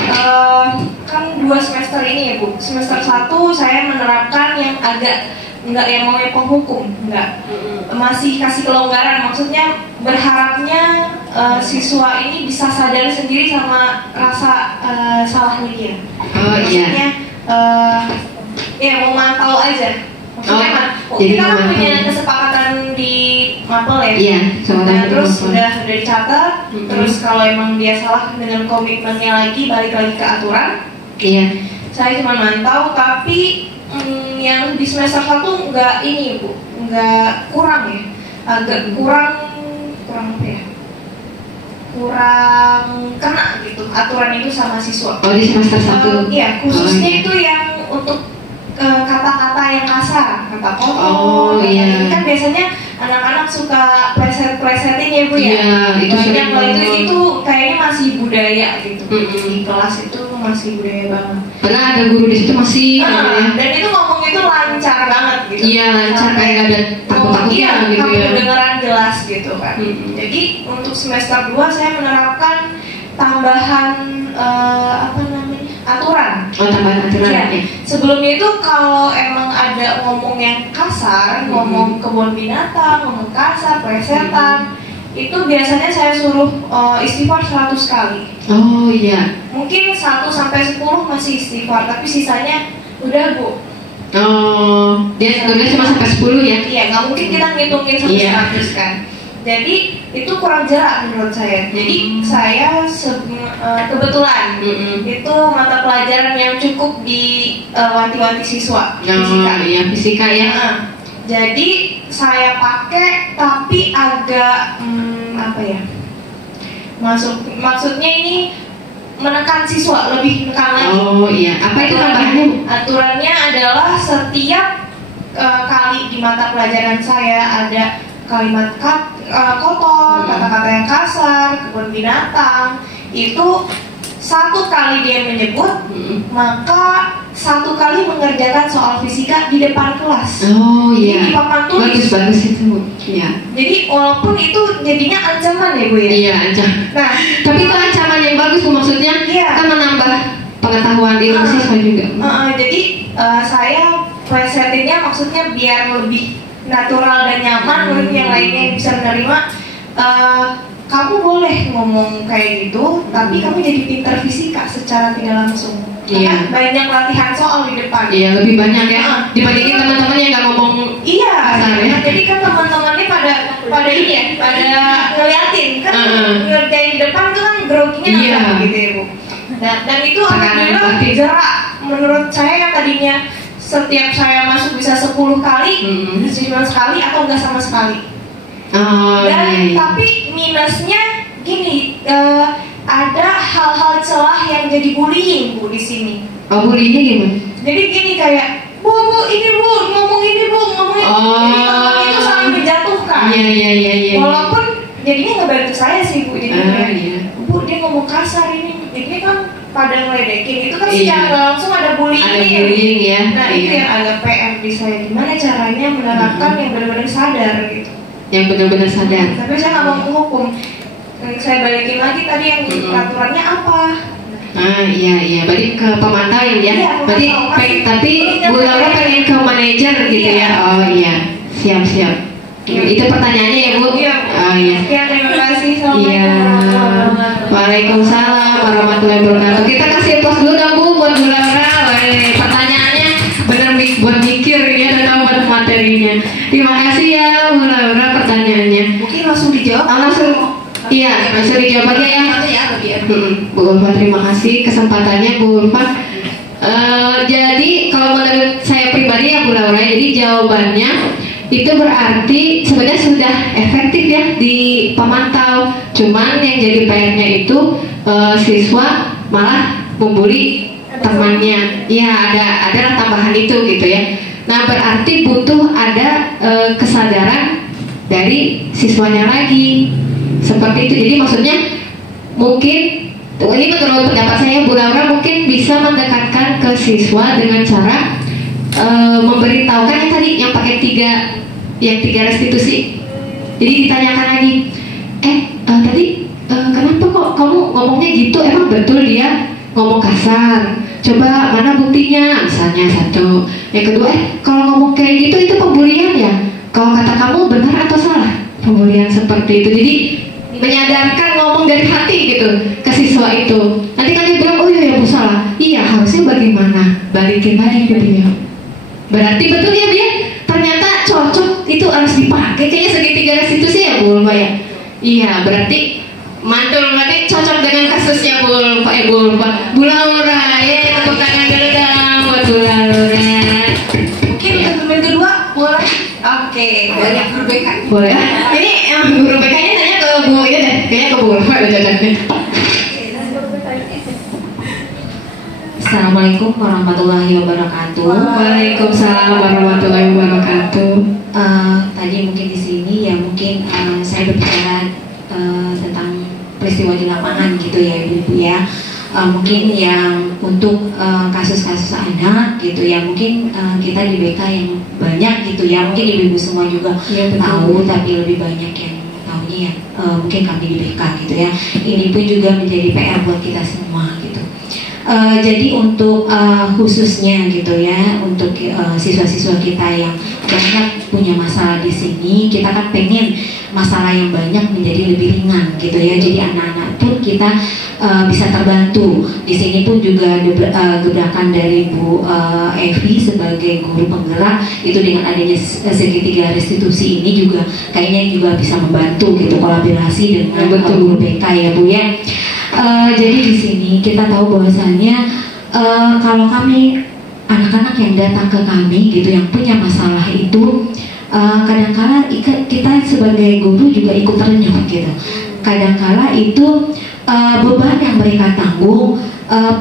kan 2 semester ini ya Bu. Semester 1 saya menerapkan yang agak enggak yang mau penghukum, enggak. Masih kasih kelonggaran, maksudnya berharapnya siswa ini bisa sadar sendiri sama rasa salahnya dia. Oh iya. Maksudnya ya mau mantau aja. Maksudnya jadi kita kan memantau. punya kesepakatan di mapel ya. Iya, Nah, terus mapel. sudah dicatat. Terus kalau emang dia salah dengan komitmennya lagi, balik lagi ke aturan. Iya. Saya cuma mantau, tapi yang di semester 1 enggak ini Bu, enggak kurang ya, agak kurang apa ya, kurang kena gitu aturan itu sama siswa. Oh di semester 1. Iya, khususnya Oh, iya. itu yang untuk kata-kata yang kasar, kata Oh, kotor. iya. Kan biasanya anak-anak suka pleset-plesetin ya Bu ya. Iya, itu Banyak sering kalau banget. itu kayaknya masih budaya gitu. Di Mm-mm. kelas itu masih budaya banget. Karena ada guru di situ masih ya. Dan itu ngomong itu lancar banget gitu. Iya lancar, kayak gak ada takut-takutnya iya, gitu ya. kedengeran jelas gitu kan. Jadi untuk semester 2 saya menerapkan tambahan apa namanya, aturan. Oh tambahan aturan Iya. ya. Sebelumnya itu kalau emang ada ngomong yang kasar, ngomong kebun binatang, ngomong kasar, plesetan, itu biasanya saya suruh istighfar 100 kali. Oh iya. Mungkin 1 sampai 10 masih istighfar, tapi sisanya udah Bu. Oh dia sebenarnya cuma sampai 10 ya. Iya, nggak mungkin kita ngitungin sampai Iya. 100 kan. Jadi itu kurang jerak menurut saya. Jadi saya kebetulan itu mata pelajaran yang cukup wanti-wanti siswa, fisika. Iya fisika ya. Nah, jadi saya pakai tapi agak apa ya? Maksudnya ini menekan siswa, lebih menekan lagi. Oh iya, apa itu tambahannya? Aturannya adalah setiap kali di mata pelajaran saya ada kalimat kotor, kata-kata yang kasar, kebun binatang, itu satu kali dia menyebut, maka satu kali mengerjakan soal fisika di depan kelas. Oh iya. Jadi di papan tulis. Bagus itu. Iya. Jadi walaupun itu jadinya ancaman ya Bu ya. Iya ancaman. Nah, tapi itu ancaman yang bagus Bu, maksudnya iya, kan menambah pengetahuan diri siswa juga. Jadi saya presentinnya maksudnya biar lebih natural dan nyaman, murid yang lainnya bisa menerima. Kamu boleh ngomong kayak gitu, tapi kamu jadi pinter fisika secara tidak langsung. Iya. Banyak latihan soal di depan. Iya, lebih banyak ya. Dibandingin teman-teman yang nggak ngomong. Iya. Kasar, ya? Jadi kan teman-temannya pada ini ya, pada ngeliatin kan ngerjain di depan tuh kan groginya Iya. gitu ya Bu. Dan itu alhamdulillah gerak. Menurut saya yang tadinya setiap saya masuk bisa 10 kali, cuma sekali atau enggak sama sekali. Dan tapi minusnya gini, ada hal-hal celah yang jadi bullying Bu di sini. Oh, bullyingnya gimana? Jadi gini kayak bu ini Bu ngomong ini Bu ngomong ini. Jadi teman itu saling menjatuhkan. Iya. Walaupun jadinya nggak bantu saya sih Bu. Jadi iya. Bu dia ngomong kasar ini kan pada ngeledekin itu kan Iya. secara langsung ada bullying. Ada bullying ya. Nah itu yang agak PR di saya, gimana caranya menerapkan yang benar-benar sadar gitu. Yang benar-benar sadar. Tapi saya nggak mau menghukum. Saya balikin lagi tadi yang peraturannya apa. Iya, balik ke pemantau ya. Iya, Berarti pemantau. tapi Bu Laura pengen ke manajer gitu ya. Oh iya, siap. Itu pertanyaannya ya Bu. Iya. Oh iya. Ya terima kasih. Iya. Waalaikumsalam warahmatullahi wabarakatuh. Kita kasih pos dulu dong Bu buat Bu Laura. Pertanyaannya bener buat mikir ya dan buat materinya. Terima kasih ya Bu Laura pertanyaannya. Mungkin langsung dijawab. Langsung. Iya, langsung dijawab aja ya. Bu Ulfa, terima kasih kesempatannya Bu Ulfa. Jadi kalau menurut saya pribadi ya Bu Laura, jadi jawabannya itu berarti sebenarnya sudah efektif ya di pemantau. Cuman yang jadi PR-nya itu siswa malah membuli temannya. Iya, ada tambahan itu gitu ya. Nah berarti butuh ada kesadaran dari siswanya lagi. Seperti itu. Jadi maksudnya mungkin ini menurut pendapat saya Bu Laura mungkin bisa mendekatkan ke siswa dengan cara memberitahukan yang tadi yang pakai tiga restitusi. Jadi ditanyakan lagi, tadi kenapa kok kamu ngomongnya gitu? Emang betul dia ngomong kasar? Coba mana buktinya? Misalnya satu. Yang kedua, kalau ngomong kayak gitu itu pembulian ya? Kalau kata kamu benar atau salah? Pembulian seperti itu. Jadi menyadarkan ngomong dari hati gitu ke siswa itu. Nanti kan dia bilang, oh iya Bu salah. Iya harusnya bagaimana? Balikin lagi ke dia. Berarti betul ya dia. Ternyata cocok itu harus dipakai. Kayaknya segitiga restitusi ya Bu Ulfa ya. Iya berarti mantul, berarti cocok dengan kasusnya Bu Ulfa. Bu Laura ya tepuk tangan dulu dong buat Bu Laura. Mungkin segmen kedua boleh. Oke. Dari guru BK. Boleh. Ini guru BK-nya tanya ke Bu ya deh. Kayaknya ke Bu Ulfa udah cocoknya. Assalamualaikum warahmatullahi wabarakatuh. Waalaikumsalam warahmatullahi wabarakatuh. Tadi mungkin di sini ya mungkin saya berbicara tentang peristiwa di lapangan gitu ya Ibu ya. Mungkin yang untuk kasus-kasus anak gitu ya mungkin kita di BK yang banyak gitu ya mungkin ibu-ibu semua juga tahu tapi lebih banyak yang tahunya ya mungkin kami di BK gitu ya. Ini pun juga menjadi PR buat kita semua gitu. Jadi untuk khususnya gitu ya untuk siswa-siswa kita yang banyak punya masalah di sini, kita kan pengen masalah yang banyak menjadi lebih ringan gitu ya. Jadi anak-anak pun kita bisa terbantu. Di sini pun juga gebrakan dari Bu Evi sebagai guru penggerak itu dengan adanya segitiga restitusi ini juga kayaknya juga bisa membantu gitu kolaborasi dengan guru BK ya Bu ya. Jadi di sini kita tahu bahwasannya kalau kami anak-anak yang datang ke kami gitu yang punya masalah itu kadangkala kita sebagai guru juga ikut terenyuh gitu. Kadangkala itu beban yang mereka tanggung,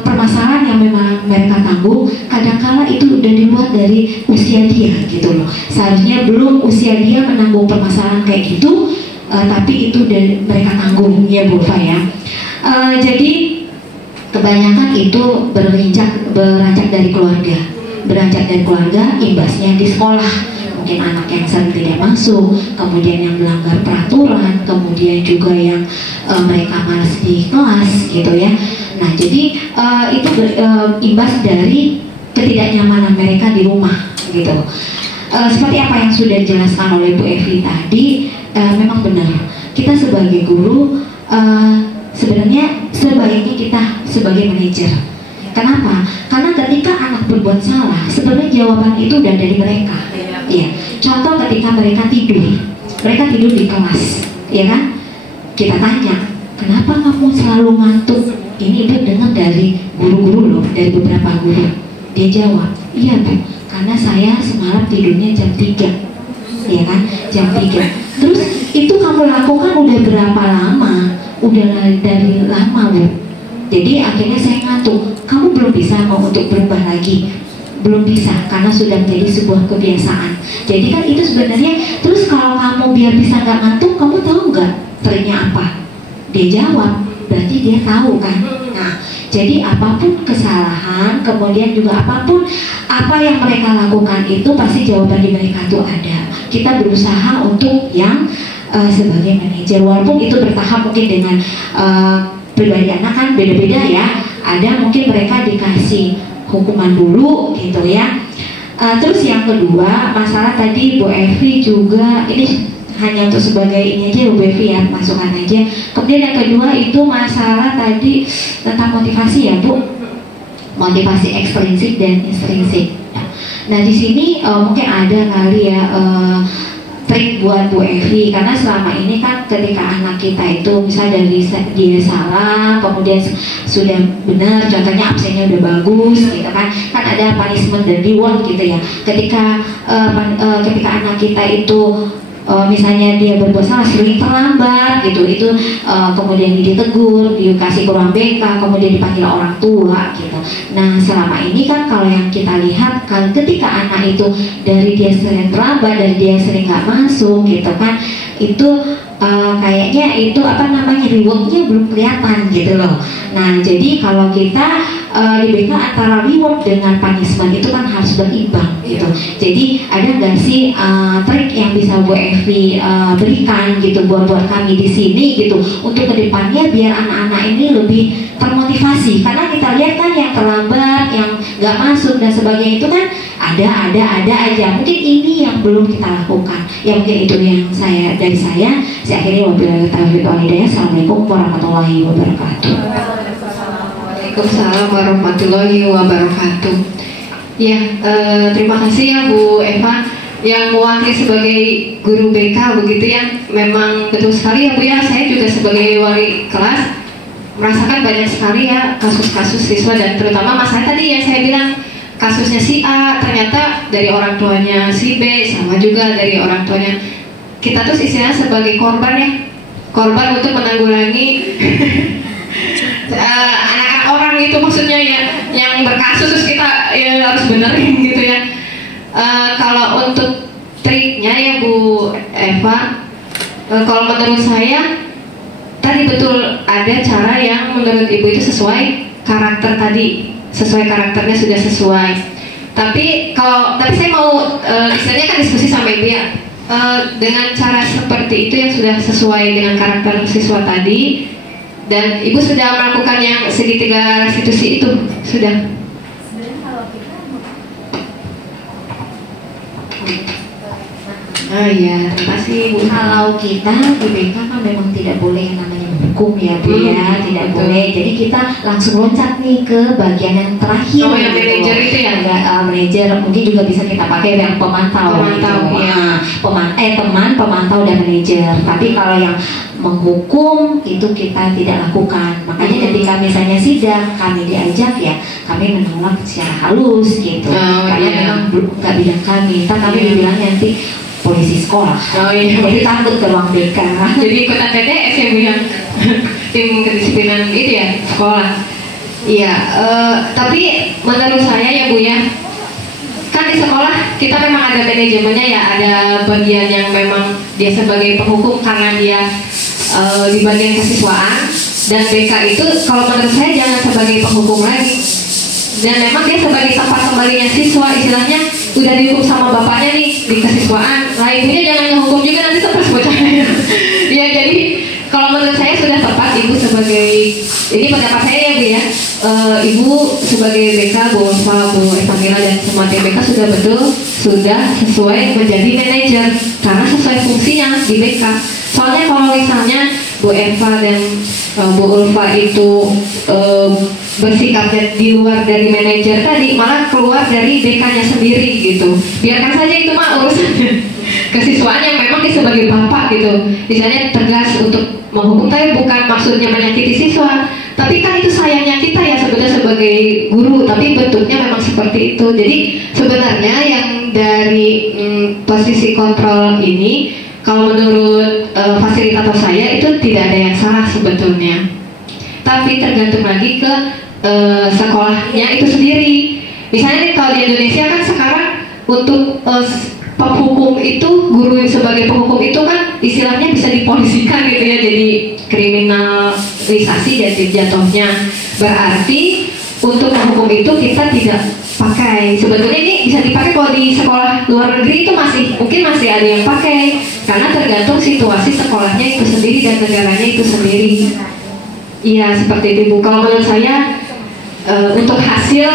permasalahan yang memang mereka tanggung, kadangkala itu udah di luar dari usia dia gitu loh. Seharusnya belum usia dia menanggung permasalahan kayak gitu, tapi itu dari mereka tanggung ya Bu Fa ya. Jadi kebanyakan itu beranjak dari keluarga, imbasnya di sekolah. Mungkin anak yang sering tidak masuk, kemudian yang melanggar peraturan, kemudian juga yang mereka malas di kelas gitu ya. Nah jadi itu imbas dari ketidaknyamanan mereka di rumah gitu. Seperti apa yang sudah dijelaskan oleh Bu Evi tadi, memang benar kita sebagai guru sebenarnya sebaiknya kita sebagai manajer. Kenapa? Karena ketika anak berbuat salah, sebenarnya jawaban itu udah dari mereka. Iya. Contoh ketika mereka tidur di kelas, ya kan? Kita tanya, kenapa kamu selalu ngantuk? Ini Ibu dengar dari guru-guru loh, dari beberapa guru. Dia jawab, iya Bu, karena saya semalam tidurnya jam 3, ya kan? Jam 3. Terus itu kamu lakukan udah berapa lama? Udah dari lama Bu. Jadi akhirnya saya ngantuk. Kamu belum bisa mau untuk berubah lagi, belum bisa karena sudah menjadi sebuah kebiasaan. Jadi kan itu sebenarnya. Terus kalau kamu biar bisa nggak ngantuk, kamu tahu nggak triknya apa? Dia jawab, berarti dia tahu kan. Nah, jadi apapun kesalahan, kemudian juga apapun apa yang mereka lakukan itu pasti jawaban di mereka itu ada. Kita berusaha untuk yang sebagai manajer, walaupun itu bertahap mungkin dengan pribadi anak kan beda-beda ya. Ada mungkin mereka dikasih hukuman dulu gitu ya. Terus yang kedua, masalah tadi Bu Evi juga, ini hanya untuk sebagai ini aja Bu Evi ya, masukan aja. Kemudian yang kedua itu masalah tadi tentang motivasi ya Bu, motivasi ekstrinsik dan intrinsik. Nah di sini mungkin ada kali ya trik buat Bu Evi, karena selama ini kan ketika anak kita itu misalnya dari dia salah kemudian sudah benar, contohnya absennya udah bagus gitu kan ada punishment dan reward gitu ya. Ketika anak kita itu misalnya dia berbuat salah, sering terlambat gitu, itu kemudian ditegur, dikasih ruang BK, kemudian dipanggil orang tua gitu. Nah selama ini kan kalau yang kita lihat kan ketika anak itu dari dia sering terlambat, dari dia sering nggak masuk gitu kan, itu kayaknya itu rewardnya belum kelihatan gitu loh. Nah jadi kalau kita di BK antara reward dengan punishment itu kan harus berimbang gitu. Jadi ada nggak sih trik yang bisa Bu Evi berikan gitu buat kami di sini gitu untuk kedepannya biar anak-anak ini lebih termotivasi, karena kita lihat kan yang terlambat, yang nggak masuk dan sebagainya itu kan ada aja. Mungkin ini yang belum kita lakukan. Ya mungkin itu yang dari saya akhiri wabillahi taufiq wal hidayah. Assalamualaikum warahmatullahi wabarakatuh. Waalaikumsalam warahmatullahi wabarakatuh. Ya, terima kasih ya Bu Eva yang mewakili sebagai guru BK begitu ya. Memang betul sekali ya Bu ya. Saya juga sebagai wali kelas merasakan banyak sekali ya kasus-kasus siswa, dan terutama masalah tadi yang saya bilang kasusnya si A ternyata dari orang tuanya si B, sama juga dari orang tuanya. Kita tuh istilahnya sebagai korban ya, korban untuk menanggulangi anak-anak orang gitu maksudnya ya, yang berkasus terus kita ya harus benerin gitu ya. Kalau untuk triknya ya Bu Eva, kalau menurut saya tadi betul ada cara yang menurut Ibu itu sesuai karakter tadi, sesuai karakternya sudah sesuai. Tapi saya mau istilahnya kan diskusi sama Ibu ya, dengan cara seperti itu yang sudah sesuai dengan karakter siswa tadi, dan Ibu sudah melakukan yang segitiga restitusi itu sudah. Iya, terima kasih Bu. Kalau kita di BK kan memang tidak boleh yang namanya hukum ya Bu ya, tidak boleh. Jadi kita langsung loncat nih ke bagian yang terakhir. Yang manajer itu ya? Manajer mungkin juga bisa kita pakai yang pemantau. Pemantau ya. Teman pemantau dan manajer. Tapi kalau yang menghukum itu kita tidak lakukan. Makanya ketika misalnya sidang kami diajak ya, kami menolak secara halus gitu. Karena memang nggak bidang kami. Kami dibilang nanti polisi sekolah. Oh iya. Jadi takut ke ruang BK. Jadi ikutan TTS ya Bu ya, tim kedisiplinan itu ya sekolah. Iya, tapi menurut saya ya Bu ya, kan di sekolah kita memang ada manajemennya ya, ada bagian yang memang dia sebagai penghukum karena dia di bagian kesiswaan, dan BK itu kalau menurut saya jangan sebagai penghukum lagi, dan memang dia sebagai tempat kembalinya siswa, istilahnya udah dihukum sama bapaknya nih di kesiswaan, lah ibunya jangan ngehukum juga nanti stres bocahnya. Ya jadi kalau menurut saya sudah tepat ibu sebagai, ini pendapat saya ya Bu ya, ibu sebagai BK, Bu Ulfa, Bu Evanila dan semua tim BK sudah betul, sudah sesuai menjadi manajer karena sesuai fungsinya di BK. Soalnya kalau misalnya Bu Eva dan Bu Ulfa itu bersikapnya di luar dari manajer tadi, malah keluar dari BK-nya sendiri gitu. Biarkan saja itu mah urusannya kesiswaan yang memang dia sebagai bapak gitu, misalnya tegas untuk menghukum, tapi bukan maksudnya menyakiti siswa, tapi kan itu sayangnya kita ya sebenarnya sebagai guru, tapi bentuknya memang seperti itu. Jadi sebenarnya yang dari posisi kontrol ini, kalau menurut fasilitator saya itu tidak ada yang salah sebetulnya, tapi tergantung lagi ke sekolahnya itu sendiri. Misalnya nih, kalau di Indonesia kan sekarang untuk penghukum itu, guru sebagai penghukum itu kan istilahnya bisa dipolisikan gitu ya, jadi kriminalisasi jadi jatuhnya. Berarti untuk menghukum itu kita tidak pakai. Sebetulnya ini bisa dipakai kalau di sekolah luar negeri itu mungkin masih ada yang pakai, karena tergantung situasi sekolahnya itu sendiri dan negaranya itu sendiri. Iya seperti itu Bu. Kalau menurut saya untuk hasil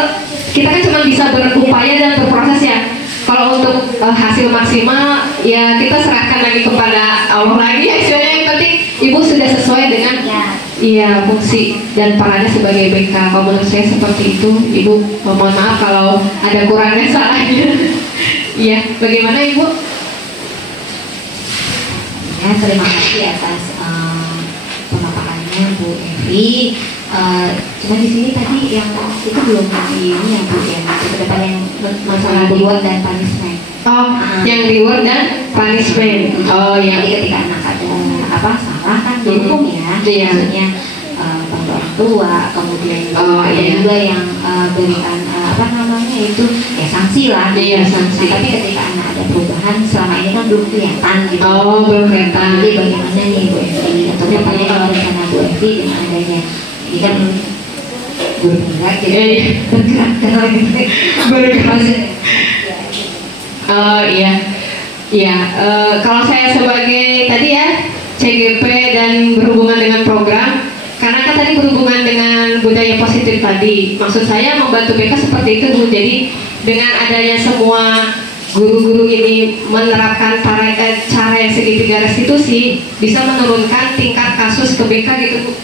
kita kan cuma bisa berupaya dan berproses ya. Kalau untuk hasil maksimal ya kita serahkan lagi kepada Allah lagi ya, istilahnya. Yang penting ibu sudah sesuai dengan iya fungsi dan perannya sebagai BK. Kalau menurut saya seperti itu ibu. Mohon maaf kalau ada kurangnya salahnya. Iya, bagaimana ibu? Ya, terima kasih atas pemaparannya Bu Evi. Cuma di sini tadi yang itu belum di ini ya Bu ya, ke depan yang masalah reward dan punishment. Oh, yang reward dan punishment. Oh ya. Jadi ketika anak ada salah kan dihukum ya. Iya. Maksudnya bantu orang tua, kemudian ada iya. juga yang berikan itu ya sanksi lah. Iya sanksi. Nah, tapi ketika anak ada perubahan selama ini kan belum kelihatan gitu. Oh belum kelihatan. Jadi bagaimana nih Bu Evi atau bapaknya kalau rencana Bu Evi dengan adanya ini kan bergerak jadi bergerak Oh iya, iya. Kalau saya sebagai tadi ya CGP dan berhubungan dengan program, karena kan tadi berhubungan dengan budaya positif tadi, maksud saya membantu BK seperti itu Bu. Jadi dengan adanya semua guru-guru ini menerapkan cara yang segitiga restitusi, bisa menurunkan tingkat kasus ke BK gitu Bu.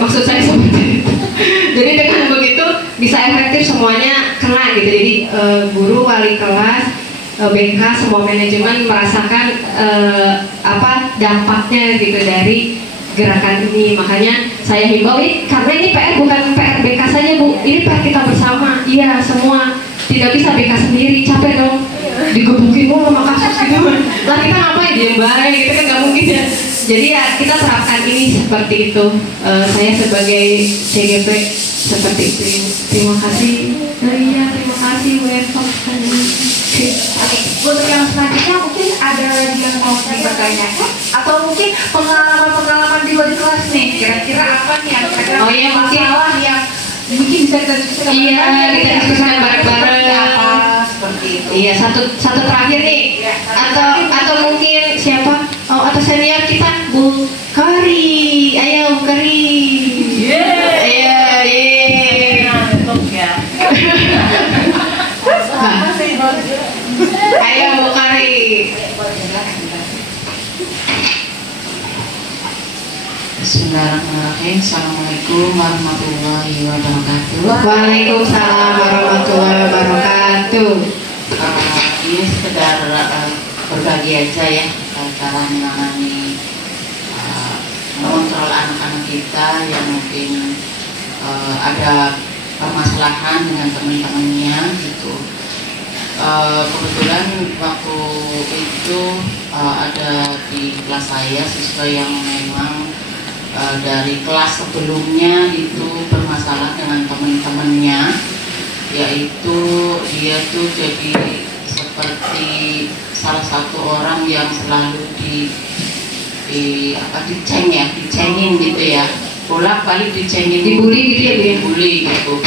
Maksud saya seperti itu. Jadi dengan begitu bisa efektif semuanya kena gitu. Jadi guru, wali kelas, BK, semua manajemen merasakan dampaknya gitu dari gerakan ini. Makanya saya himbau ini, karena ini PR bukan PR BK saja Bu, ini PR kita bersama. Iya semua, tidak bisa BK sendiri, capek dong digebukin sama kasus gitu. Lah kita ngapain diem baik gitu kan nggak mungkin ya. Jadi ya kita terapkan ini seperti itu. Saya sebagai CGP seperti itu. Terima kasih. Iya terima kasih Bu Eva. Untuk yang selanjutnya mungkin ada lagi yang mau dipertanyakan atau mungkin pengalaman di luar kelas nih, kira-kira apa nih yang ada masalah yang mungkin bisa kita diskusikan. Iya kita diskusikan bareng-bareng. Seperti itu. Iya satu terakhir nih. Atau mungkin siapa? Oh atau senior kita Bu Kari. Ayo Bu Kari. Ayo Bu Kari. Bismillahirrahmanirrahim. Assalamualaikum warahmatullahi wabarakatuh. Waalaikumsalam warahmatullahi wabarakatuh. Ini sekedar berbagi aja ya cara menangani mengontrol anak-anak kita yang mungkin ada permasalahan dengan teman-temannya gitu. kebetulan waktu itu ada di kelas saya siswa yang memang dari kelas sebelumnya itu bermasalah dengan teman-temannya, yaitu dia tuh jadi seperti salah satu orang yang selalu dicengin gitu ya, bolak-balik dicengin, dibully gitu ya, dibully gitu.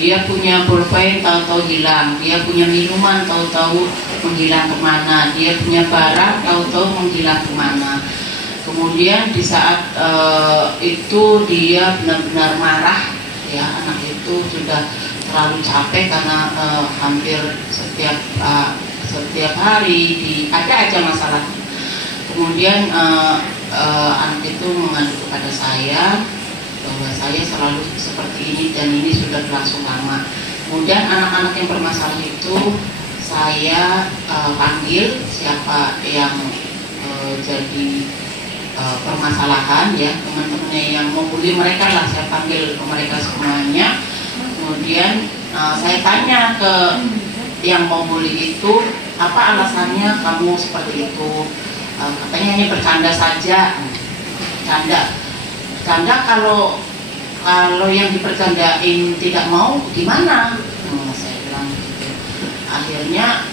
Dia punya pulpen tahu-tahu hilang, dia punya minuman tahu-tahu menghilang kemana, dia punya barang tahu-tahu menghilang kemana. Kemudian di saat itu dia benar-benar marah, ya, anak itu sudah terlalu capek karena hampir setiap hari ada aja masalah. Kemudian anak itu mengadu kepada saya bahwa saya selalu seperti ini dan ini sudah berlangsung lama. Kemudian anak-anak yang bermasalah itu saya panggil siapa yang jadi permasalahan, ya, teman-temannya yang membuli mereka lah, saya panggil mereka semuanya. Kemudian saya tanya ke yang membuli itu, apa alasannya kamu seperti itu? Katanya hanya bercanda saja. Bercanda kalau yang dipercandain tidak mau gimana? Saya bilang gitu. Akhirnya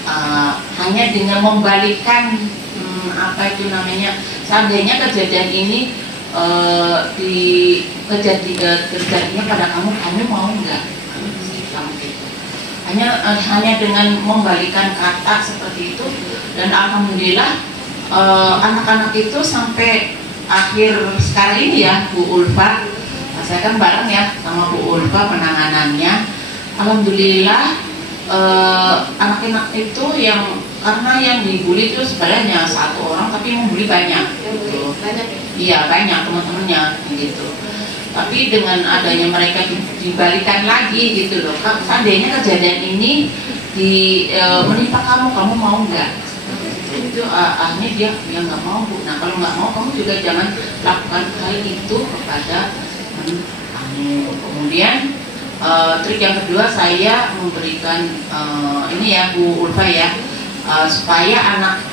hanya dengan membalikkan seandainya kejadian ini terjadinya pada kamu mau nggak? Gitu. Hanya dengan membalikkan kata seperti itu, dan alhamdulillah anak-anak itu sampai akhir sekarang ini ya, Bu Ulfa, saya kan bareng ya sama Bu Ulfa penanganannya. Alhamdulillah anak-anak itu karena yang dibully itu sebenarnya satu orang tapi membuli banyak gitu. Iya, banyak teman-temannya gitu. Tapi dengan adanya mereka dibalikan lagi gitu loh, seandainya kejadian ini menimpa kamu mau nggak? Itu akhirnya dia nggak mau, Bu. Nah, kalau nggak mau, kamu juga jangan lakukan hal itu kepada kamu. Kemudian trik yang kedua, saya memberikan ini ya, Bu Ulfa ya, supaya anak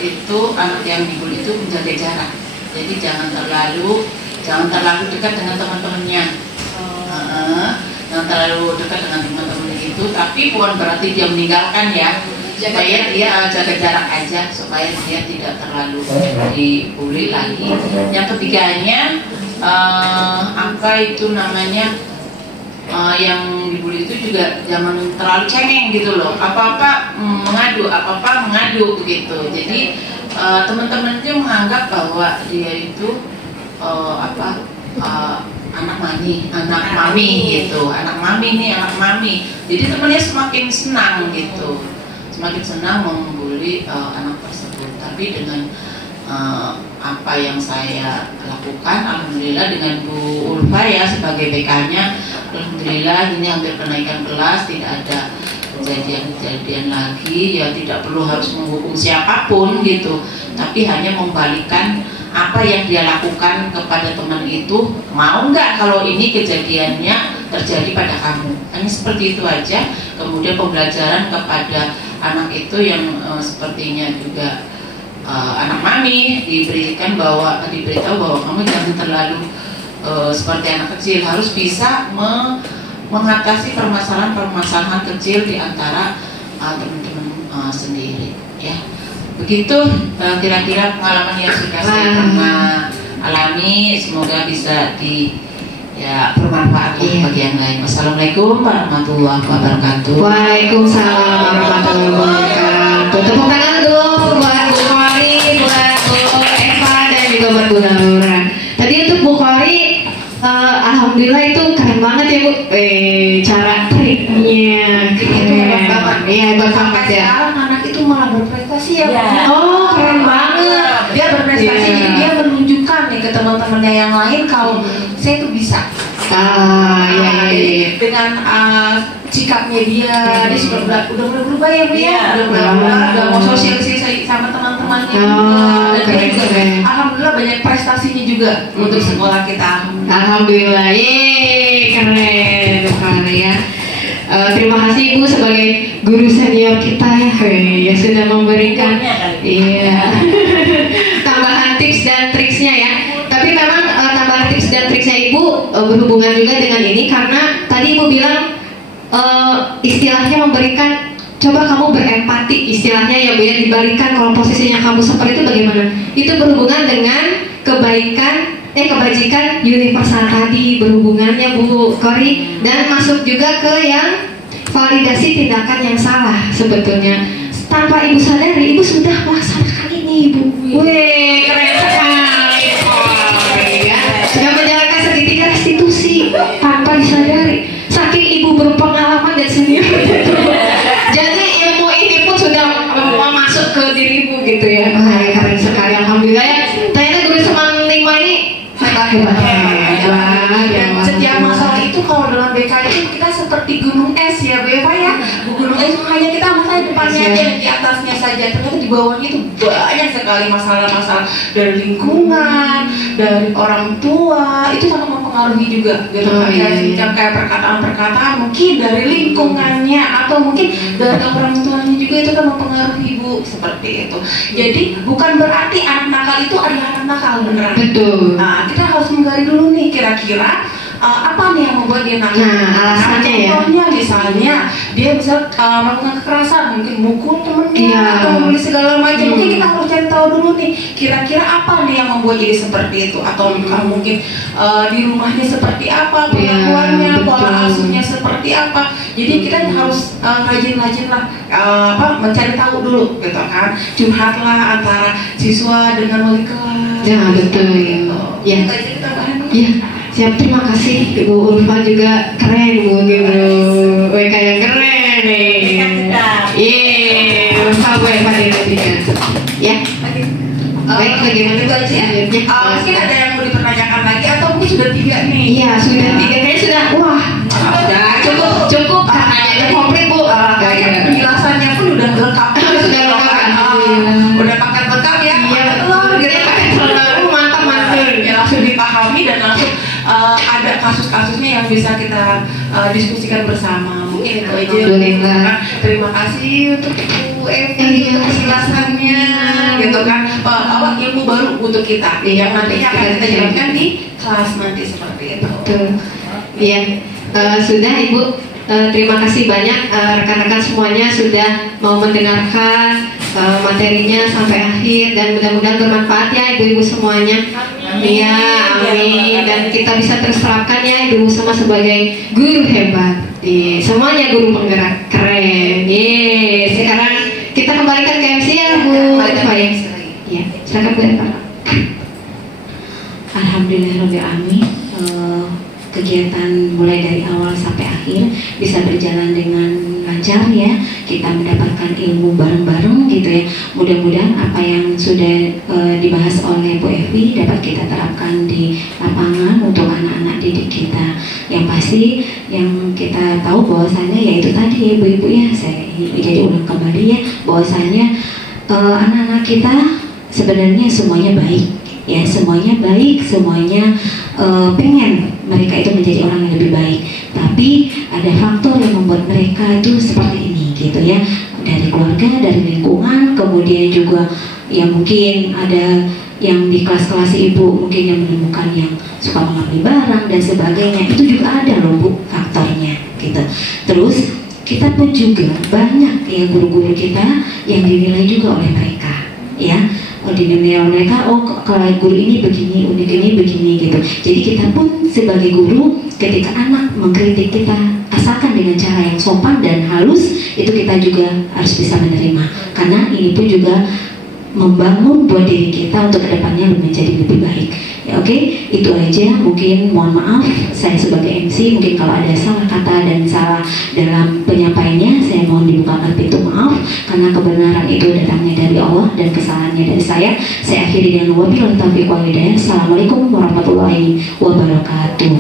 yang dibully itu menjaga jarak. Jadi jangan terlalu dekat dengan teman-temannya. Jangan terlalu dekat dengan teman-teman itu, tapi bukan berarti dia meninggalkan ya. Supaya dia jaga jarak aja, supaya dia tidak terlalu dibully lagi. Yang ketiganya yang dibully itu juga jangan terlalu cengeng gitu loh. Apa-apa mengadu begitu. Jadi teman-teman itu menganggap bahwa dia itu anak mami gitu, anak mami. Jadi temannya semakin senang gitu, semakin senang membuli anak tersebut. Tapi dengan apa yang saya lakukan, alhamdulillah dengan Bu Ulfa ya sebagai BK-nya, alhamdulillah ini hampir kenaikan kelas, tidak ada kejadian-kejadian lagi, ya tidak perlu harus menghukum siapapun gitu, tapi hanya membalikkan apa yang dia lakukan kepada teman itu, mau nggak kalau ini kejadiannya terjadi pada kamu, hanya seperti itu aja. Kemudian pembelajaran kepada anak itu yang sepertinya juga anak mami, diberitahu bahwa kamu jangan terlalu seperti anak kecil, harus bisa mengatasi permasalahan kecil di antara teman-teman sendiri ya. Begitu kira-kira pengalaman yang sudah saya pernah alami, semoga bisa bermanfaat bagi yang lain. Wassalamualaikum warahmatullahi wabarakatuh. Waalaikumsalam warahmatullahi wabarakatuh. Tepuk tangan dulu buat Bu Khori, buat Bu Eva, dan juga buat Bu Laura. Tadi untuk Bu Khori, alhamdulillah itu keren banget ya Bu, cara triknya itu hebat banget. Iya, hebat banget ya. Sekarang anak itu malah berprestasi ya, Bu. Oh, keren banget. Dia berprestasi, jadi dia menunjukkan nih ke teman-temannya yang lain kalau saya tuh bisa. Iya. Dengan sikapnya dia sudah mulai berubah ya, Bu ya. Udah mau sosialisasi sama teman-temannya juga. Dan dia juga alhamdulillah banyak prestasinya juga untuk sekolah kita. Alhamdulillah, keren sekali ya. Terima kasih Ibu sebagai guru senior kita ya, yang sudah memberikan tambahan tips dan triksnya ya. Tapi memang tambahan tips dan triksnya Ibu berhubungan juga dengan ini, karena tadi Ibu bilang istilahnya memberikan, coba kamu berempati istilahnya ya Bu ya, dibalikan kalau posisinya kamu seperti itu bagaimana. Itu berhubungan dengan kebajikan universal tadi, berhubungannya Bu Kori, dan masuk juga ke yang validasi tindakan yang salah sebetulnya. Tanpa Ibu sadari, Ibu sudah melaksanakan ini Ibu. Wih, keren sekali ya. Sudah menjalankan segitiga restitusi tanpa disadari. Saking Ibu berpengalaman dan senior. Jadi ilmu ini pun sudah masuk ke dirimu gitu ya. Keren sekali, alhamdulillah ya. Ternyata guru Seman 5 ini dan setiap masalah itu kalau dalam BK itu kita seperti gunung es ya Bu Eva ya. Gunung es hanya kita masalah depannya aja, di atasnya saja, ternyata di bawahnya itu banyak sekali masalah-masalah dari lingkungan, dari orang tua, itu sangat mempengaruhi juga gitu kan. Kayak perkataan-perkataan mungkin dari lingkungannya atau mungkin dari orang tuanya juga, itu kan mempengaruhi Bu, seperti itu. Jadi bukan berarti anak nakal itu adalah anak nakal, beneran. Betul. Nah, kita harus menggali dulu nih kira-kira apa nih yang membuat dia nakal. Alasannya ya. Contohnya misalnya dia bisa melakukan kekerasan, mungkin mukul temennya atau membuli segala macam. Mungkin kita harus cari tahu dulu nih kira-kira apa nih yang membuat jadi seperti itu, atau mungkin di rumahnya seperti apa, pengakuannya, pola asuhnya seperti apa. Jadi kita harus rajin-rajin lah mencari tahu dulu gitu kan. Curhatlah antara siswa dengan wali kelas. Ya betul. Gitu. Ya. Iya. Siap, terima kasih Ibu Ulfa juga keren Bu gitu. WK yang keren nih. Iya, Ulfa Bu Ulfa juga. Ya. Baik, bagaimana itu aja ya? Mungkin ada yang mau dipertanyakan lagi atau mungkin sudah 3 nih? Iya, sudah 3. Kayaknya sudah. Wah, sudah cukup. Katanya komplit Bu. Penjelasannya pun udah lengkap. Sudah lengkap. Udah paket lengkap ya? Iya, betul. Mantap. Ya, langsung dipahami dan langsung ada kasus-kasusnya yang bisa kita diskusikan bersama. Mungkin itu aja. Terima kasih untuk Bu Evi untuk penjelasannya, gitu kan. Ilmu baru untuk kita yang nantinya akan kita jelaskan di kelas nanti seperti itu. Betul. Iya, sudah Ibu. Terima kasih banyak rekan-rekan semuanya sudah mau mendengarkan materinya sampai akhir, dan mudah-mudahan bermanfaat ya Ibu-ibu semuanya. Iya, amin. Dan kita bisa terserapkan ya Ibu semua sebagai guru hebat. Semuanya guru penggerak keren. Sekarang kita kembalikan ke MC ya Bu. Ya, silakan Bu Eva. Alhamdulillahirobbilalamin. Kegiatan mulai dari awal sampai akhir bisa berjalan dengan lancar ya. Kita mendapatkan ilmu bareng-bareng gitu ya. Mudah-mudahan apa yang sudah dibahas oleh Bu Evi dapat kita terapkan di lapangan untuk anak-anak didik kita. Yang pasti yang kita tahu bahwasanya yaitu tadi ya ibu-ibu ya, saya jadi ulang kembali ya, bahwasanya anak-anak kita sebenarnya semuanya baik ya, semuanya baik, semuanya pengen mereka itu menjadi orang yang lebih baik, tapi ada faktor yang membuat mereka itu seperti ini gitu ya, dari keluarga, dari lingkungan, kemudian juga ya mungkin ada yang di kelas-kelas ibu mungkin yang menemukan yang suka mengambil barang dan sebagainya, itu juga ada loh Bu faktornya gitu. Terus kita pun juga banyak ya guru-guru kita yang dinilai juga oleh mereka ya, dinilai oleh mereka, oh kalau guru ini begini, unik ini begini gitu. Jadi kita pun sebagai guru ketika anak mengkritik kita, asalkan dengan cara yang sopan dan halus, itu kita juga harus bisa menerima, karena ini pun juga membangun buat diri kita untuk kedepannya menjadi lebih baik ya. Oke, itu aja. Mungkin mohon maaf saya sebagai MC mungkin kalau ada salah kata dan salah dalam penyampaiannya, saya mohon dibukakan pintu maaf, karena kebenaran itu datangnya dari Allah dan kesalahannya dari saya. Saya akhiri dengan wabillahi taufiq wal hidayah. Assalamualaikum warahmatullahi wabarakatuh.